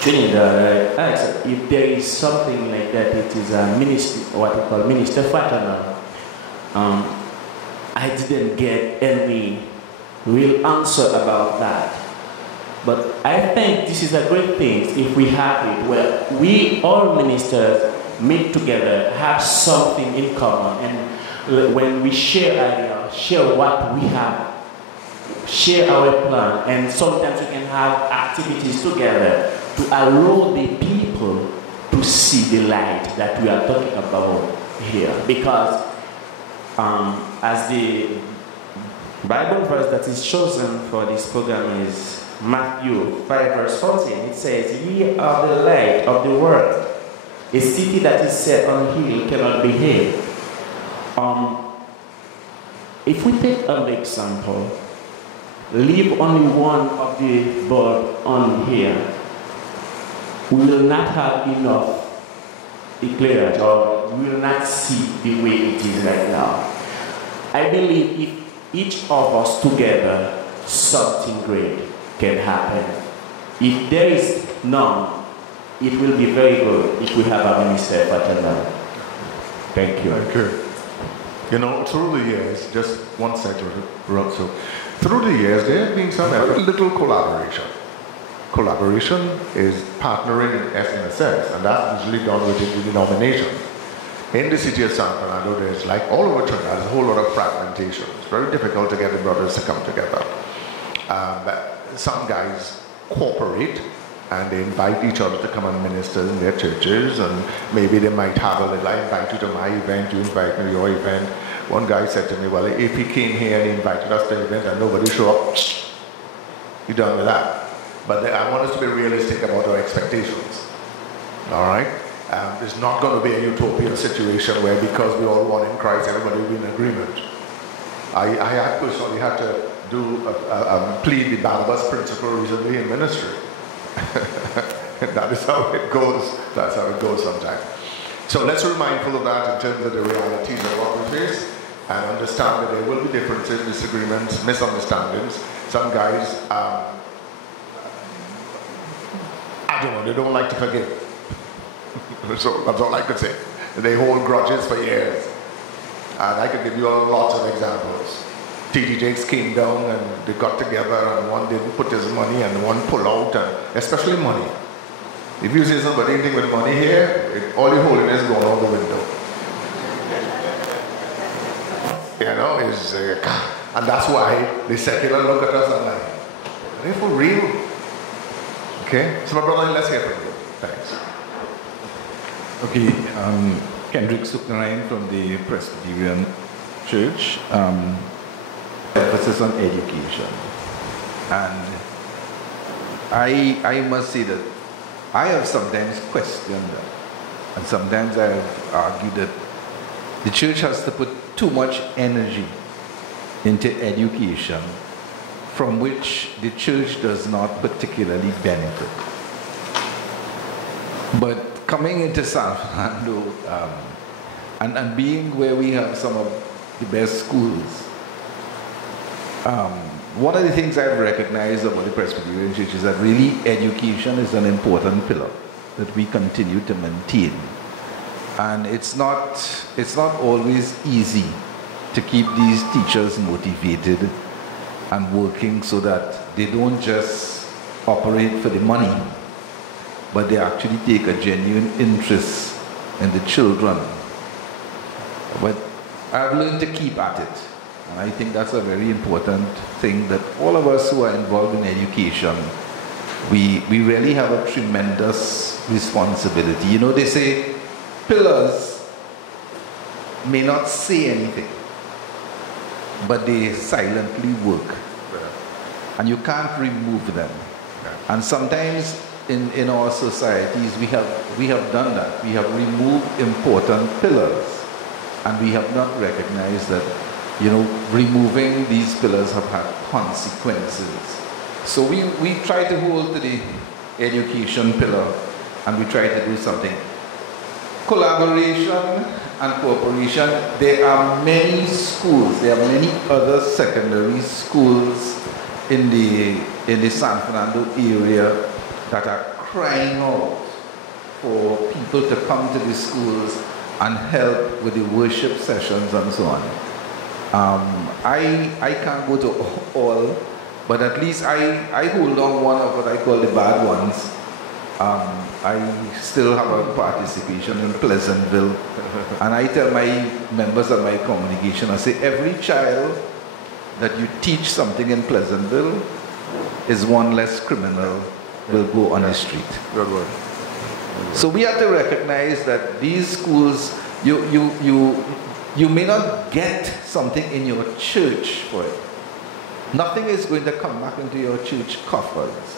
Trinidad, I asked if there is something like that. It is a ministry, what we call minister fraternal. I didn't get any will answer about that. But I think this is a great thing if we have it, where we all ministers meet together, have something in common, and when we share ideas, share what we have, share our plan, and sometimes we can have activities together to allow the people to see the light that we are talking about here. Because as the Bible verse that is chosen for this program is Matthew 5 verse 14, it says, "Ye are the light of the world. A city that is set on a hill cannot be hid." If we take an example, leave only one of the bulb on here, we will not have enough eclairage, or we will not see the way it is right now. I believe if each of us together, something great can happen. If there is none, it will be very good if we have a minister for tonight. Thank you. Thank you. You know, through the years, just one second, so through the years, there has been some little collaboration. Collaboration is partnering in a sense, and that's usually done within the denomination. In the city of San Fernando, there's like all over Trinidad, there's a whole lot of fragmentation. It's very difficult to get the brothers to come together. Some guys cooperate and they invite each other to come and minister in their churches, and maybe they might have a little, I invite you to my event, you invite me to your event. One guy said to me, well, if he came here and he invited us to the event and nobody showed up, you're done with that. But I want us to be realistic about our expectations. All right? It's not going to be a utopian situation where because we all one in Christ, everybody will be in agreement. I personally had to do plead the Barnabas principle recently in ministry. That is how it goes. That's how it goes sometimes. So let's be mindful of that in terms of the realities of what we face, and understand that there will be differences, disagreements, misunderstandings. Some guys, I don't know, they don't like to forgive. So that's all I could say. They hold grudges for years. And I could give you lots of examples. T.D. Jakes came down and they got together, and one didn't put his money and one pulled out, and especially money. If you see somebody anything with money here, all you're holding is going out the window. You know, and that's why the secular look at us and like, are they for real? Okay, so my brother, let's hear from you. Thanks. Okay, Kendrick Suknarayan from the Presbyterian Church. Emphasis on education. And I must say that I have sometimes questioned that. And sometimes I have argued that the church has to put too much energy into education from which the church does not particularly benefit. But coming into San Fernando and being where we have some of the best schools, one of the things I've recognized about the Presbyterian Church is that really education is an important pillar that we continue to maintain. And it's not always easy to keep these teachers motivated and working so that they don't just operate for the money, but they actually take a genuine interest in the children. But I've learned to keep at it. And I think that's a very important thing, that all of us who are involved in education, we really have a tremendous responsibility. You know, they say pillars may not say anything, but they silently work. And you can't remove them. And sometimes in our societies we have done that. We have removed important pillars, and we have not recognized that, you know, removing these pillars have had consequences. So we try to hold to the education pillar, and we try to do something. Collaboration and cooperation. There are many schools, there are many other secondary schools in the San Fernando area that are crying out for people to come to the schools and help with the worship sessions and so on. I can't go to all, but at least I hold on one of what I call the bad ones. I still have a participation in Pleasantville, and I tell my members of my congregation, I say every child that you teach something in Pleasantville is one less criminal will go on the street. Good word. So we have to recognize that these schools, you may not get something in your church for it. Nothing is going to come back into your church coffers.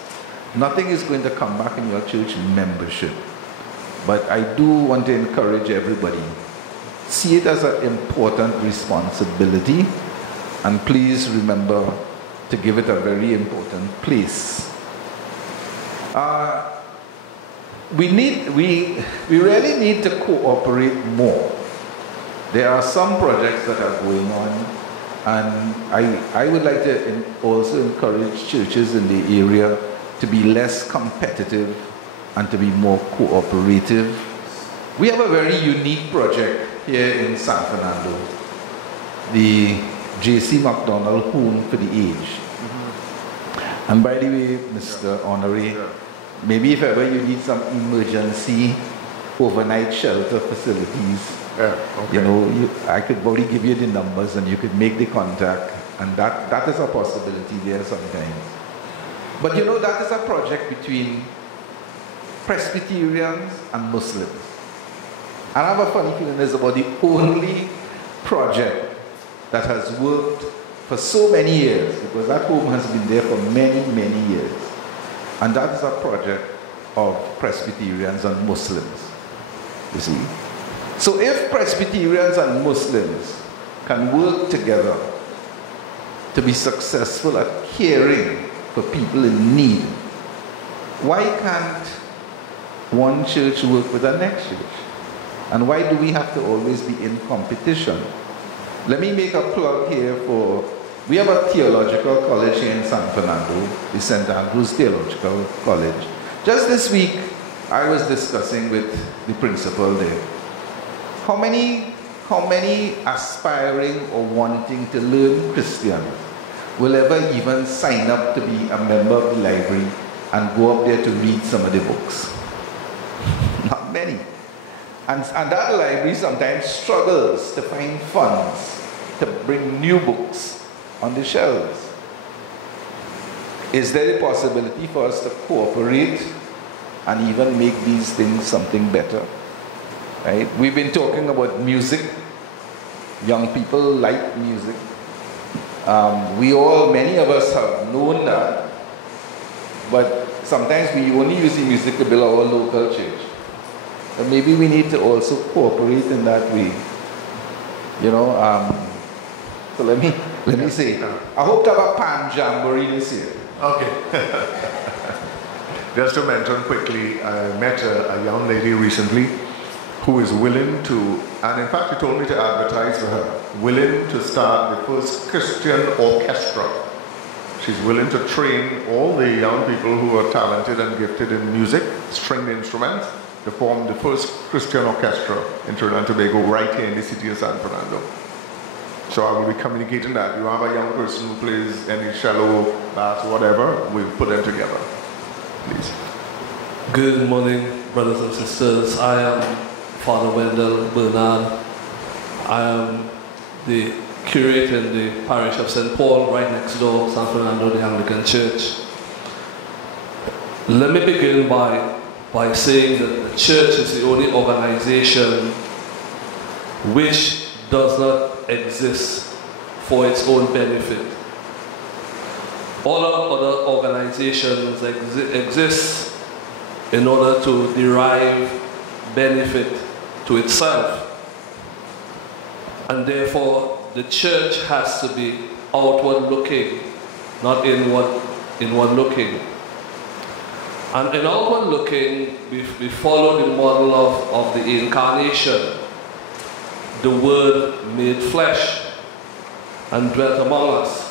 Nothing is going to come back in your church membership. But I do want to encourage everybody. See it as an important responsibility, and please remember to give it a very important place. We really need to cooperate more. There are some projects that are going on, and I would like to also encourage churches in the area to be less competitive and to be more cooperative. We have a very unique project here in San Fernando, the J.C. McDonald Home for the Aged. And by the way, Mr. Honoré, maybe if ever you need some emergency overnight shelter facilities, you know, I could probably give you the numbers and you could make the contact, and that is a possibility there sometimes. But you know, that is a project between Presbyterians and Muslims. And I have a funny feeling it's about the only project that has worked for so many years, because that home has been there for many, many years. And that is a project of Presbyterians and Muslims, you see. So if Presbyterians and Muslims can work together to be successful at caring for people in need, why can't one church work with the next church? And why do we have to always be in competition? Let me make a plug here for, we have a theological college here in San Fernando, the St. Andrew's Theological College. Just this week, I was discussing with the principal there. How many aspiring or wanting to learn Christian will ever even sign up to be a member of the library and go up there to read some of the books? Not many. And that library sometimes struggles to find funds to bring new books on the shelves. Is there a possibility for us to cooperate and even make these things something better? Right? We've been talking about music. Young people like music. Many of us have known that, but sometimes we only use the music to build our local church. But maybe we need to also cooperate in that way. You know, so let me say, I hope to have a pan jamboree this year. Okay. Just to mention quickly, I met a young lady recently who is willing to, and in fact she told me to advertise for her, willing to start the first Christian orchestra. She's willing to train all the young people who are talented and gifted in music, stringed instruments, to form the first Christian orchestra in Trinidad and Tobago right here in the city of San Fernando. So I will be communicating that. You have a young person who plays any cello, bass, whatever, we'll put them together. Please. Good morning, brothers and sisters. I am Father Wendell Bernard. I am the curate in the parish of St. Paul, right next door, San Fernando, the Anglican Church. Let me begin by saying that the church is the only organization which does not exist for its own benefit. All other organizations exist in order to derive benefit to itself. And therefore, the church has to be outward looking, not inward looking. And in outward looking, we follow the model of the incarnation, the Word made flesh and dwelt among us.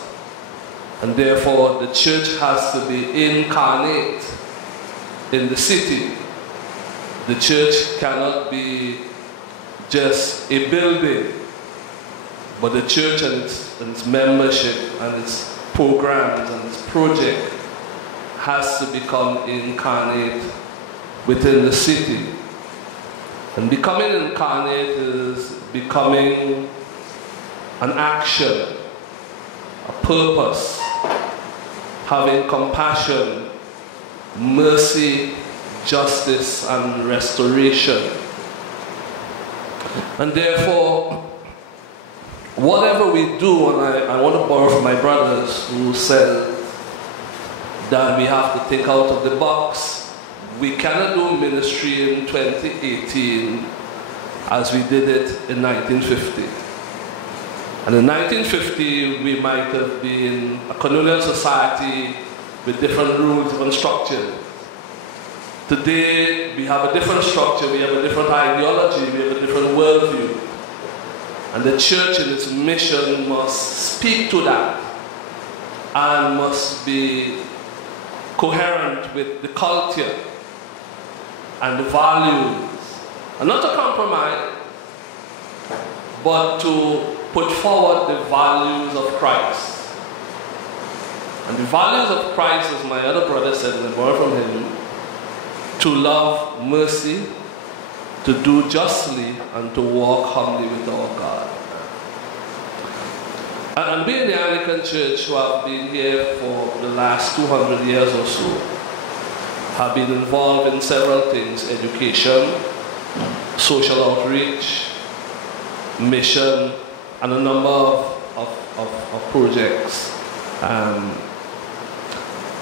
And therefore, the church has to be incarnate in the city. The church cannot be just a building. But the church and its membership and its programs and its project has to become incarnate within the city. And becoming incarnate is becoming an action, a purpose, having compassion, mercy, justice, and restoration. And therefore, whatever we do, and I want to borrow from my brothers who said that we have to think out of the box. We cannot do ministry in 2018 as we did it in 1950. And in 1950, we might have been a colonial society with different rules and structures. Today, we have a different structure, we have a different ideology, we have a different worldview. And the church in its mission must speak to that and must be coherent with the culture and the values. And not to compromise, but to put forward the values of Christ. And the values of Christ, as my other brother said, and I borrow from him, to love mercy, to do justly, and to walk humbly with our God. And we in the Anglican Church, who have been here for the last 200 years or so, have been involved in several things: education, social outreach, mission, and a number of projects.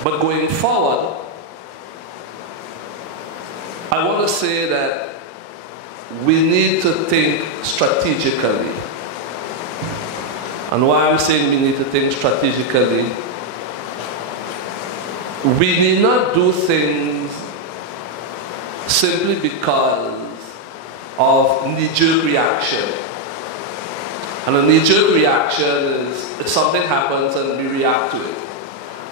But going forward, I want to say that we need to think strategically. And why I'm saying we need to think strategically, we need not do things simply because of knee-jerk reaction. And a knee-jerk reaction is if something happens and we react to it.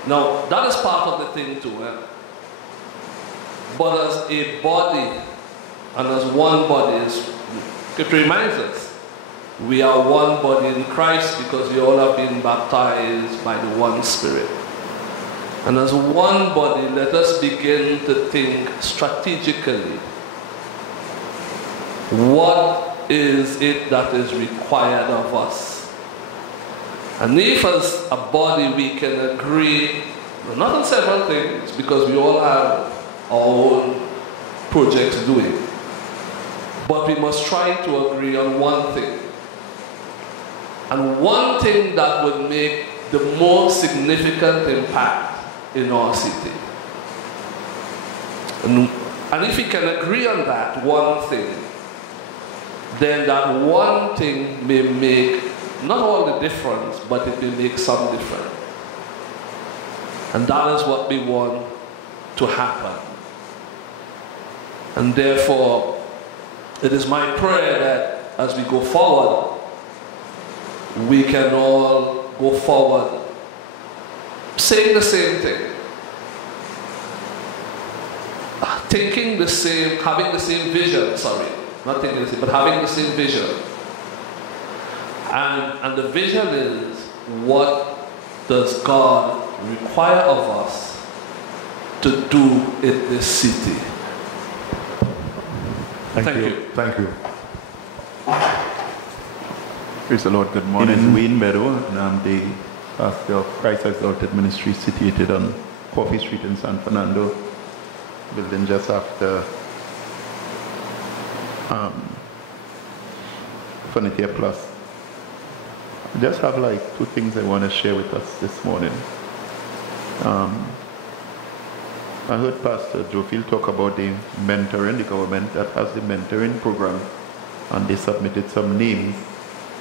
Now, that is part of the thing too. But as a body, and as one body, it reminds us, we are one body in Christ because we all have been baptized by the one Spirit. And as one body, let us begin to think strategically. What is it that is required of us? And if as a body we can agree, not on several things, because we all have our own projects doing, but we must try to agree on one thing. And one thing that would make the most significant impact in our city. And if we can agree on that one thing, then that one thing may make not all the difference, but it may make some difference. And that is what we want to happen. And therefore, it is my prayer that as we go forward, we can all go forward saying the same thing, thinking the same, having the same vision, not thinking the same, but having the same vision. And the vision is, what does God require of us to do in this city? Thank you. Thank you. Praise the Lord. Good morning. My name is Wayne Meadow, and I'm the pastor of Christ Exalted Ministry situated on Coffee Street in San Fernando, building just after Frontier Plus. I just have like two things I want to share with us this morning. I heard Pastor Jofield talk about the mentoring, the government that has the mentoring program, and they submitted some names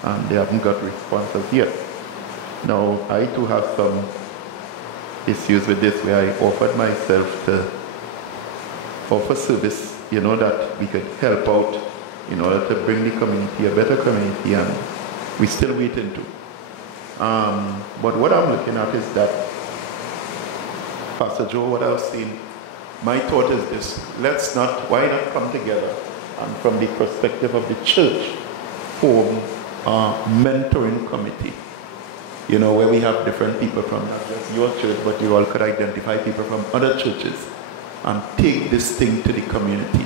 and they haven't got responses yet. Now, I too have some issues with this where I offered myself to offer service, that we could help out in order to bring the community a better community, and we're still waiting to. But what I'm looking at is that, Pastor Joe, what I was saying, my thought is this: why not come together and from the perspective of the church, form mentoring committee, you know, where we have different people from not just your church, but you all could identify people from other churches and take this thing to the community.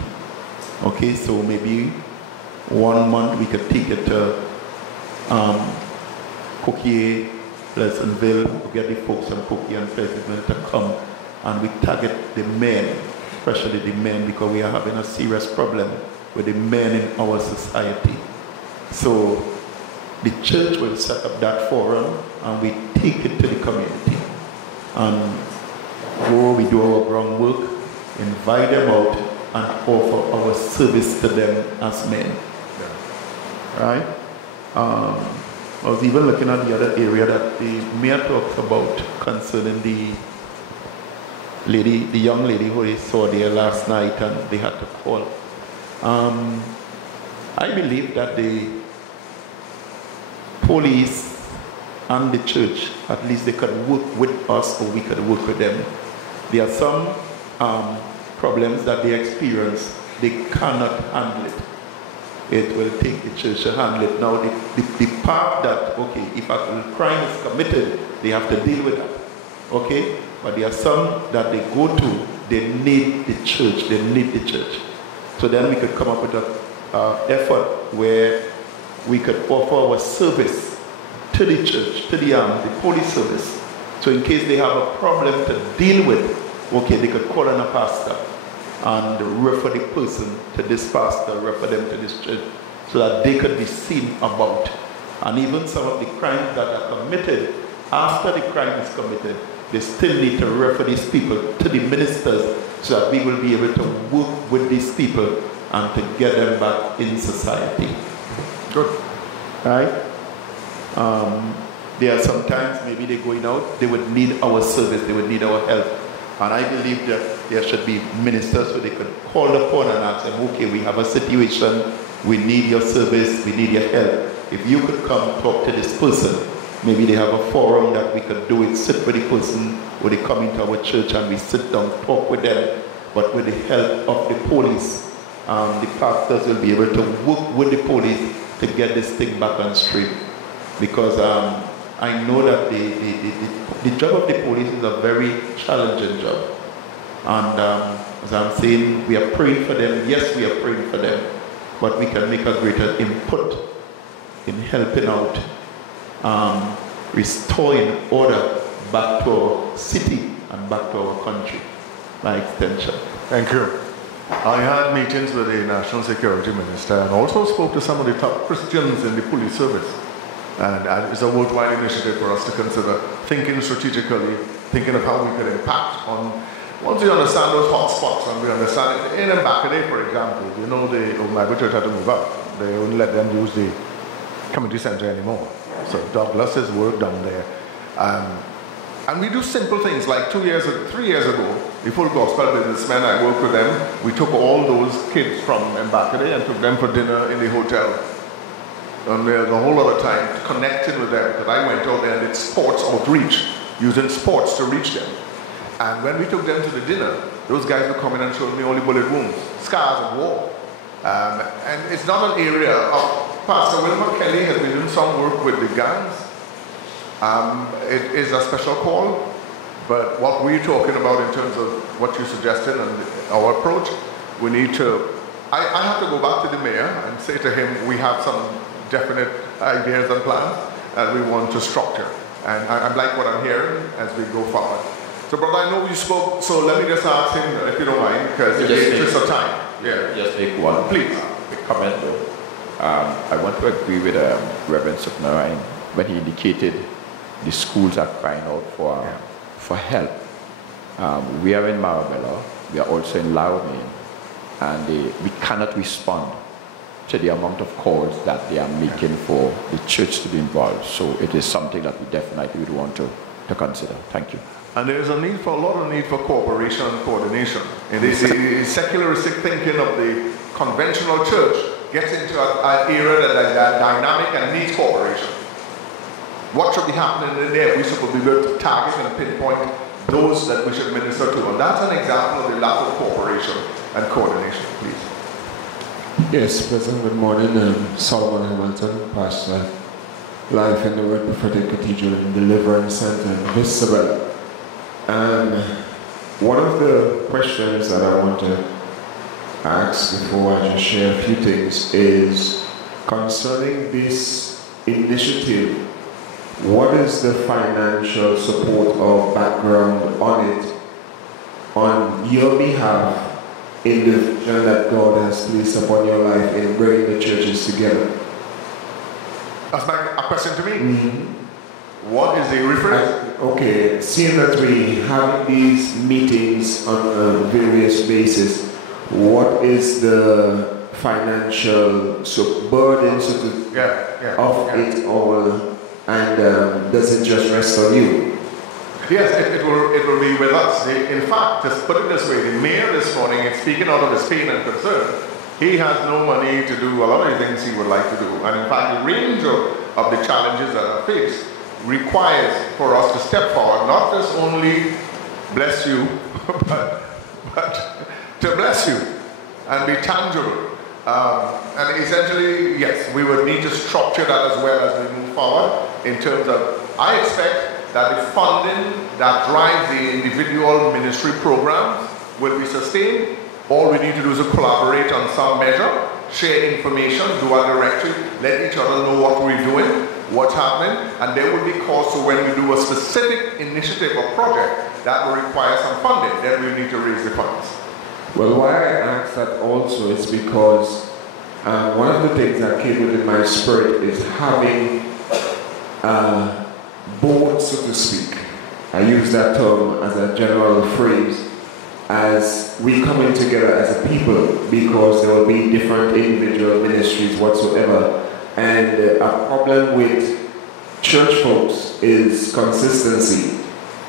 Okay, so maybe 1 month we could take it to Coquier, Pleasantville, get the folks from Coquier and Pleasantville to come, and we target the men, especially the men, because we are having a serious problem with the men in our society. So the church will set up that forum and we take it to the community. And go, we do our groundwork, invite them out and offer our service to them as men. Right? I was even looking at the other area that the mayor talks about concerning the young lady who they saw there last night and they had to call. I believe that the police and the church, at least they could work with us or we could work with them. There are some problems that they experience, they cannot handle it. It will take the church to handle it. Now the part that, okay, if a crime is committed, they have to deal with that. Okay? But there are some that they go to, they need the church, they need the church. So then we could come up with an effort where we could offer our service to the church, to the police service. So in case they have a problem to deal with, okay, they could call on a pastor and refer the person to this pastor, refer them to this church, so that they could be seen about. And even some of the crimes that are committed, after the crime is committed, they still need to refer these people to the ministers so that we will be able to work with these people and to get them back in society. Good. Right? There are sometimes maybe they're going out, they would need our service, they would need our help. And I believe that there should be ministers so they could call upon and ask them, okay, we have a situation, we need your service, we need your help. If you could come talk to this person, maybe they have a forum that we could do it, sit with the person, or they come into our church and we sit down, talk with them, but with the help of the police, the pastors will be able to work with the police to get this thing back on street. Because I know that the job of the police is a very challenging job. And as I'm saying, we are praying for them. Yes, we are praying for them. But we can make a greater input in helping out, restoring order back to our city and back to our country, by extension. Thank you. I had meetings with the National Security Minister and also spoke to some of the top Christians in the police service. And it's a worthwhile initiative for us to consider, thinking strategically, thinking of how we could impact on, once we understand those hot spots and we understand it, in Mbakade, for example, you know, the Omega Church had to move out. They wouldn't let them use the community center anymore. So Douglas's work down there. And we do simple things like 3 years ago, the Full Gospel Businessmen, I worked with them. We took all those kids from Mbakade and took them for dinner in the hotel. And there's a whole lot of time connecting with them, because I went out there and did sports outreach, using sports to reach them. And when we took them to the dinner, those guys were coming and showing me only bullet wounds, scars of war. And it's not an area of, Pastor Wilmer Kelly has been doing some work with the gangs. It is a special call, but what we're talking about in terms of what you suggested and our approach, we need to, I have to go back to the mayor and say to him, we have some definite ideas and plans and we want to structure. And I like what I'm hearing as we go forward. So brother, I know you spoke, so let me just ask him, if you don't mind, because in the interest of time. Yeah. Just make one please. Quick comment though. I want to agree with Reverend Suknarayan when he indicated the schools are crying out for help. We are in Marabella, we are also in Laramie, and we cannot respond to the amount of calls that they are making for the church to be involved. So it is something that we definitely would want to consider. Thank you. And there is a lot of need for cooperation and coordination. And the secularistic thinking of the conventional church gets into an era that is dynamic and needs cooperation. What should be happening in there? We should be able to target and pinpoint those that we should minister to. And that's an example of the lack of cooperation and coordination, please. Yes, President, good morning. Solomon Hamilton, Pastor, Life in the Word Prophetic Cathedral and Deliverance Center in Vista. One of the questions that I want to ask before I just share a few things is concerning this initiative. What is the financial support or background on it on your behalf in the vision that God has placed upon your life in bringing the churches together? That's a question to me? What is the reference? Okay, seeing that we have these meetings on a various basis, what is the financial burden of it all, and does it just rest on you? Yes, it will be with us. In fact, just put it this way, the mayor this morning, in speaking out of his pain and concern, he has no money to do a lot of the things he would like to do. And in fact, the range of the challenges that are faced requires for us to step forward, not just only bless you, but to bless you and be tangible. And essentially, yes, we would need to structure that as well as we move forward in terms of, I expect that the funding that drives the individual ministry programs will be sustained. All we need to do is to collaborate on some measure, share information, do our directory, let each other know what we're doing, what's happening, and there will be calls to when we do a specific initiative or project that will require some funding, then we need to raise the funds. Well, why I ask that also is because one of the things that came within my spirit is having board, so to speak. I use that term as a general phrase, as we come in together as a people, because there will be different individual ministries whatsoever. And a problem with church folks is consistency.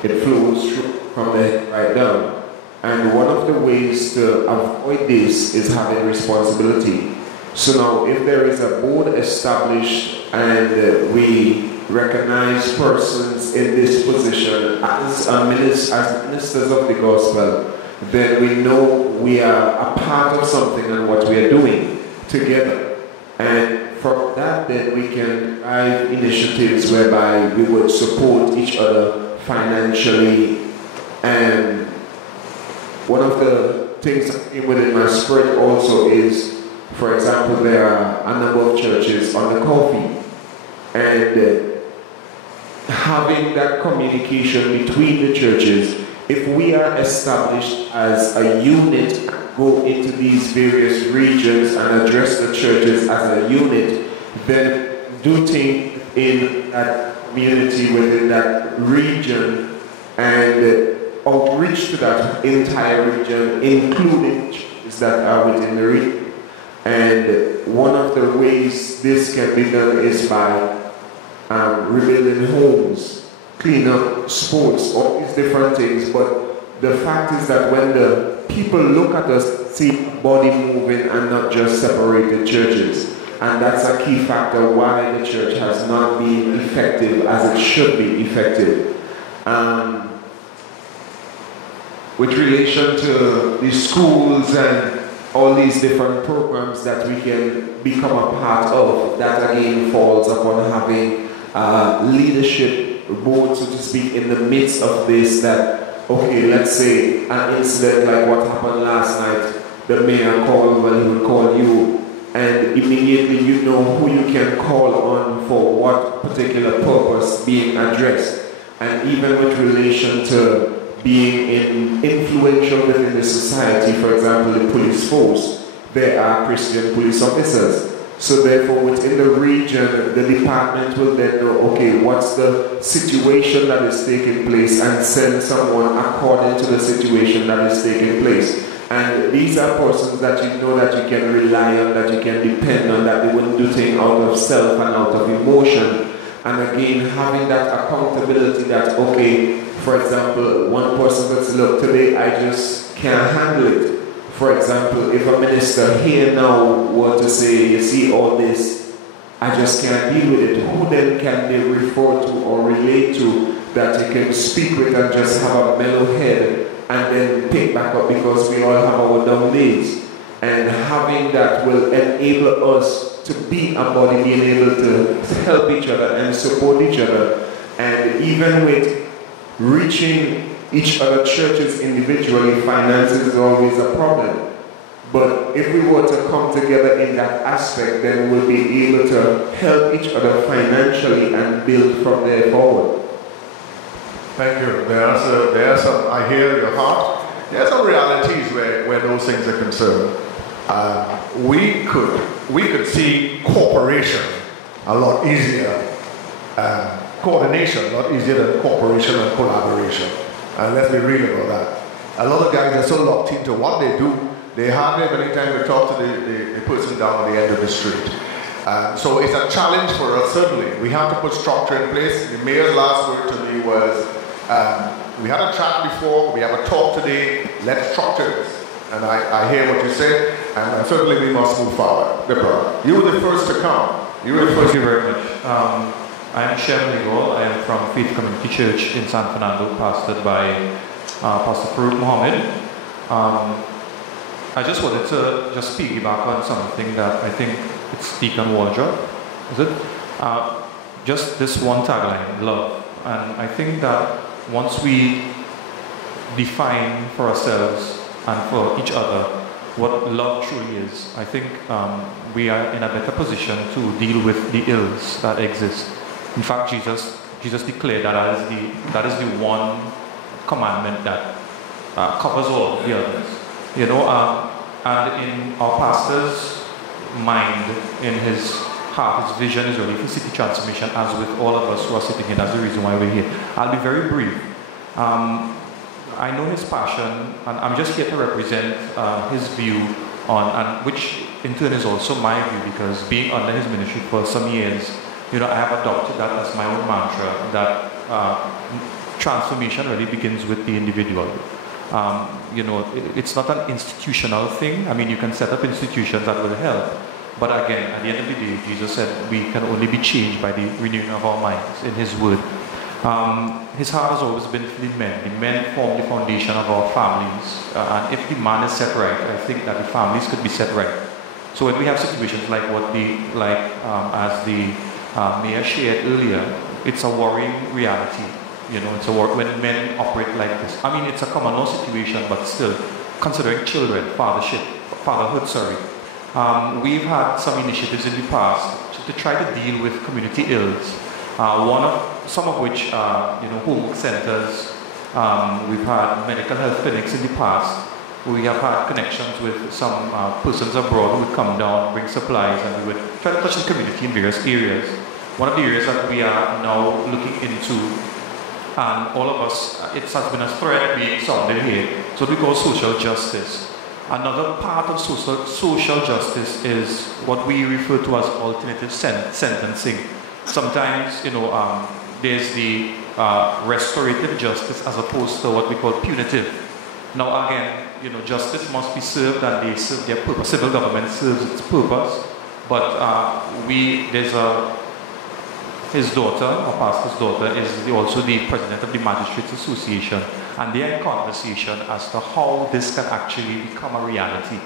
It flows from the head right down. And one of the ways to avoid this is having responsibility. So now, if there is a board established and we recognize persons in this position as ministers of the gospel, then we know we are a part of something and what we are doing together. And from that, then we can drive initiatives whereby we would support each other financially. And one of the things that came within my spirit also is, for example, there are a number of churches on the coffee, and having that communication between the churches, if we are established as a unit, go into these various regions and address the churches as a unit, then do things in that community within that region and outreach to that entire region, including churches that are within the region. And one of the ways this can be done is by rebuilding homes, clean up sports, all these different things. But the fact is that when the people look at us, see body moving and not just separated churches. And that's a key factor why the church has not been effective as it should be effective. With relation to the schools and all these different programs that we can become a part of, that again falls upon having leadership board, so to speak, in the midst of this, that, okay, let's say an incident like what happened last night, the mayor called, well, he will call you, and immediately you know who you can call on for what particular purpose being addressed. And even with relation to being influential within the society, for example, the police force, there are Christian police officers. So therefore, within the region, the department will then know, okay, what's the situation that is taking place, and send someone according to the situation that is taking place. And these are persons that you know that you can rely on, that you can depend on, that they wouldn't do things out of self and out of emotion. And again, having that accountability that, okay, for example, one person says, look, today I just can't handle it. For example, if a minister here now were to say, you see all this, I just can't deal with it, who then can they refer to or relate to that you can speak with and just have a mellow head and then pick back up, because we all have our down days. And having that will enable us to be a body, being able to help each other and support each other. And even with reaching each other churches individually, finances is always a problem. But if we were to come together in that aspect, then we'll be able to help each other financially and build from there forward. Thank you. There are some, I hear your heart. There are some realities where those things are concerned. We could see cooperation a lot easier, coordination a lot easier than cooperation and collaboration. And let's be real about that. A lot of guys are so locked into what they do, they hardly have any time to talk to the person down at the end of the street. So it's a challenge for us, certainly. We have to put structure in place. The mayor's last word to me was, we had a chat before, we have a talk today, let's structure this. And I hear what you say, and certainly we must move forward. Deborah, you were the first to come. Thank you very much. I am Shem Ligol. I am from Faith Community Church in San Fernando, pastored by Pastor Farouk Mohammed. I just wanted to just piggyback on something that I think it's Deacon Wardrop, is it? Just this one tagline, love. And I think that once we define for ourselves and for each other what love truly is, I think we are in a better position to deal with the ills that exist. In fact, Jesus declared that is the one commandment that covers all the others. You know, and in our pastor's mind, in his heart, his vision is really for city transformation, as with all of us who are sitting here. That's the reason why we're here. I'll be very brief. I know his passion, and I'm just here to represent his view on, and which in turn is also my view, because being under his ministry for some years, you know, I have adopted that as my own mantra, that transformation really begins with the individual. You know, it's not an institutional thing. I mean, you can set up institutions that will help. But again, at the end of the day, Jesus said we can only be changed by the renewing of our minds in his word. His heart has always been for the men. The men form the foundation of our families. And if the man is set right, I think that the families could be set right. So when we have situations like as the mayor shared earlier, it's a worrying reality. You know, it's a when men operate like this. I mean, it's a common law situation, but still, considering children, fatherhood, we've had some initiatives in the past to try to deal with community ills. Some of which, you know, home centers. We've had medical health clinics in the past. We have had connections with some persons abroad who would come down, bring supplies, and we would try to touch the community in various areas. One of the areas that we are now looking into, and all of us, it has been a thread being sounded here, so we call social justice. Another part of social justice is what we refer to as alternative sentencing. Sometimes, you know, there's the restorative justice as opposed to what we call punitive. Now again, you know, justice must be served, and they serve their purpose. Civil government serves its purpose, but his daughter, our pastor's daughter, is also the president of the Magistrates Association, and they're in conversation as to how this can actually become a reality.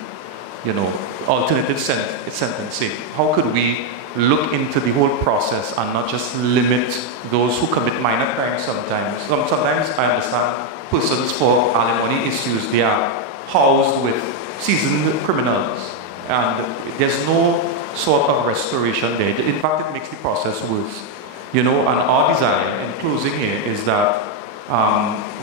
You know, alternative sentencing. How could we look into the whole process and not just limit those who commit minor crimes sometimes? Sometimes I understand persons for alimony issues, they are housed with seasoned criminals, and there's no sort of restoration there. In fact, it makes the process worse. You know, and our desire, in closing here, is that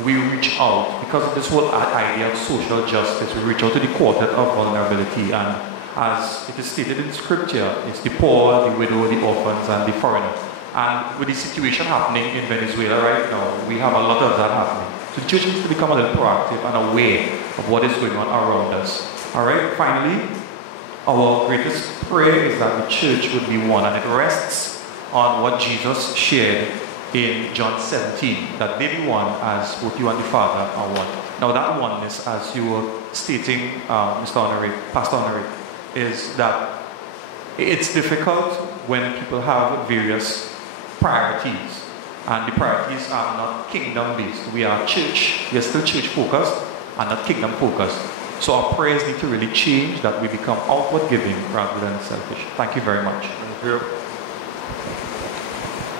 we reach out, because of this whole idea of social justice, we reach out to the quartet of vulnerability, and as it is stated in scripture, it's the poor, the widow, the orphans, and the foreigner. And with the situation happening in Venezuela right now, we have a lot of that happening. So the church needs to become a little proactive and aware of what is going on around us. All right, finally, our greatest prayer is that the church would be one, and it rests on what Jesus shared in John 17, that they be one as both you and the Father are one. Now that oneness, as you were stating, Pastor Honoré, is that it's difficult when people have various priorities, and the priorities are not kingdom-based. We are church, we are still church-focused and not kingdom-focused. So our prayers need to really change, that we become outward giving rather than selfish. Thank you very much. Thank you.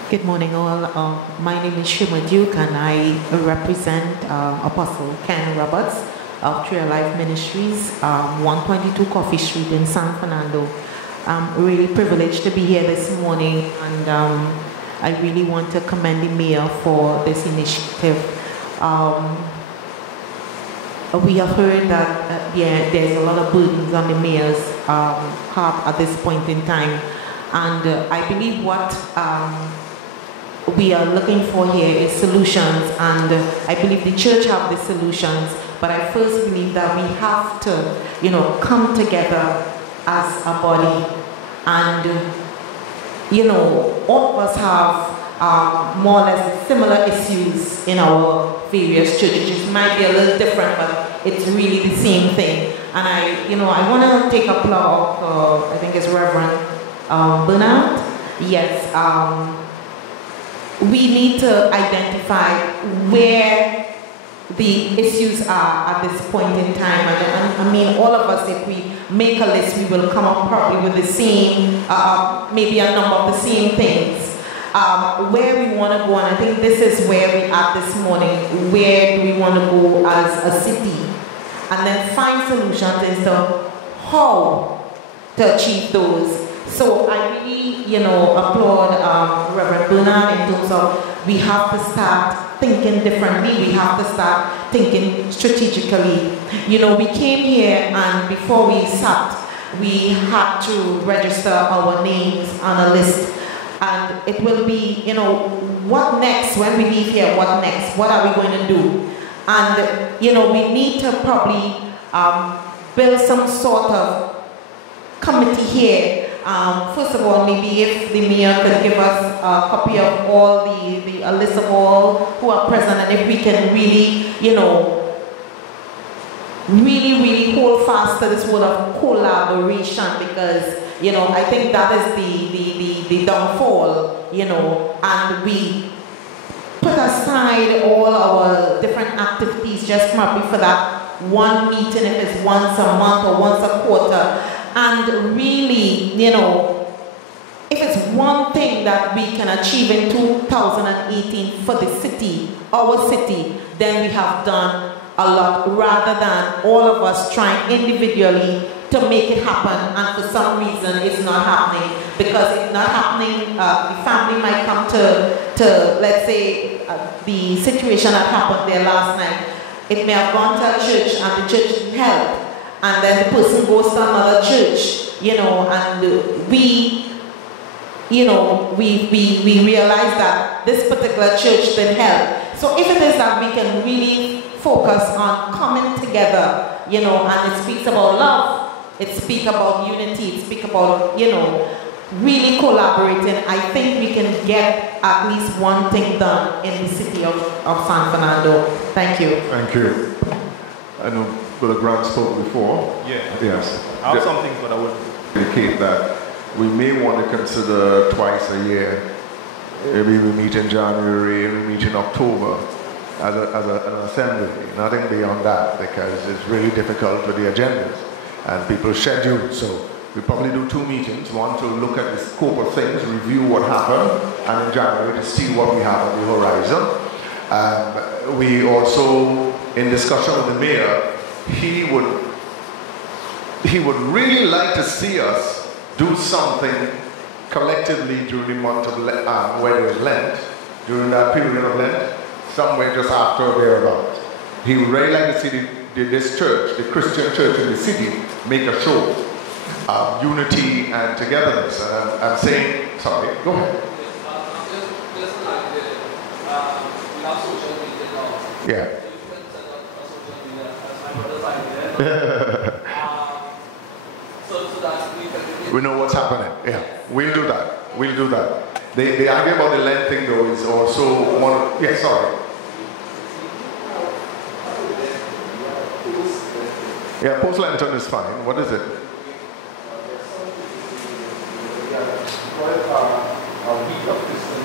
Good morning all. My name is Shima Duke and I represent Apostle Ken Roberts of Tree of Life Ministries, 122 Coffee Street in San Fernando. I'm really privileged to be here this morning, and I really want to commend the mayor for this initiative. We have heard that there's a lot of burdens on the mayor's heart at this point in time, and I believe what we are looking for here is solutions, and I believe the church have the solutions, but I first believe that we have to, come together as a body, and all of us have more or less similar issues in our various churches. It might be a little different, but it's really the same thing. And I want to take a plug of, I think it's Reverend Bernard. Yes, we need to identify where the issues are at this point in time. And I mean, all of us, if we make a list, we will come up probably with the same, maybe a number of the same things. Where we want to go, and I think this is where we are this morning. Where do we want to go as a city? And then find solutions as to how to achieve those. So I really, applaud Reverend Bernard in terms of we have to start thinking differently. We have to start thinking strategically. We came here, and before we sat, we had to register our names on a list. And it will be, what next? When we leave here, what next? What are we going to do? And, we need to probably build some sort of committee here. First of all, maybe if the mayor could give us a copy of all a list of all who are present, and if we can really, really hold fast to this word of collaboration, because, I think that is the downfall, and we put aside all our different activities just probably for that one meeting, if it's once a month or once a quarter, and really, if it's one thing that we can achieve in 2018 for the city, our city, then we have done a lot, rather than all of us trying individually to make it happen, and for some reason it's not happening. Because it's not happening, the family might come to let's say, the situation that happened there last night. It may have gone to a church and the church didn't help, and then the person goes to another church, and we realize that this particular church didn't help. So if it is that we can really focus on coming together, and it speaks about love, it speaks about unity, it speaks about, really collaborating, I think we can get at least one thing done in the city of San Fernando. Thank you. Thank you. I know Brother Grant spoke before. Yeah. Yes. I have something, but I would indicate that we may want to consider twice a year. Maybe we meet in January and we meet in October as an assembly. Nothing beyond that, because it's really difficult with the agendas and people's schedules. So we probably do 2 meetings, one to look at the scope of things, review what happened, and in January to see what we have on the horizon. We also, in discussion with the mayor, he would really like to see us do something collectively during the month of where there's Lent, during that period of Lent, somewhere just after or thereabouts. He would really like to see this church, the Christian church in the city, make a show of unity and togetherness. And I'm saying, sorry, go ahead. Just like we have social media now. Yeah. You can set up a social media, as my brother's idea. So that we can... We know what's happening. Yeah, we'll do that. We'll do that. The idea about the Lent thing, though, is also one of... Yeah, sorry. Yeah, post-Lenten is fine. What is it? A week of Christian.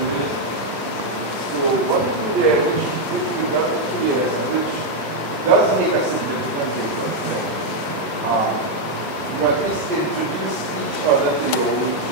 So what we do there, which we got 2 years, which does make a significant difference. you can just introduce each other to your own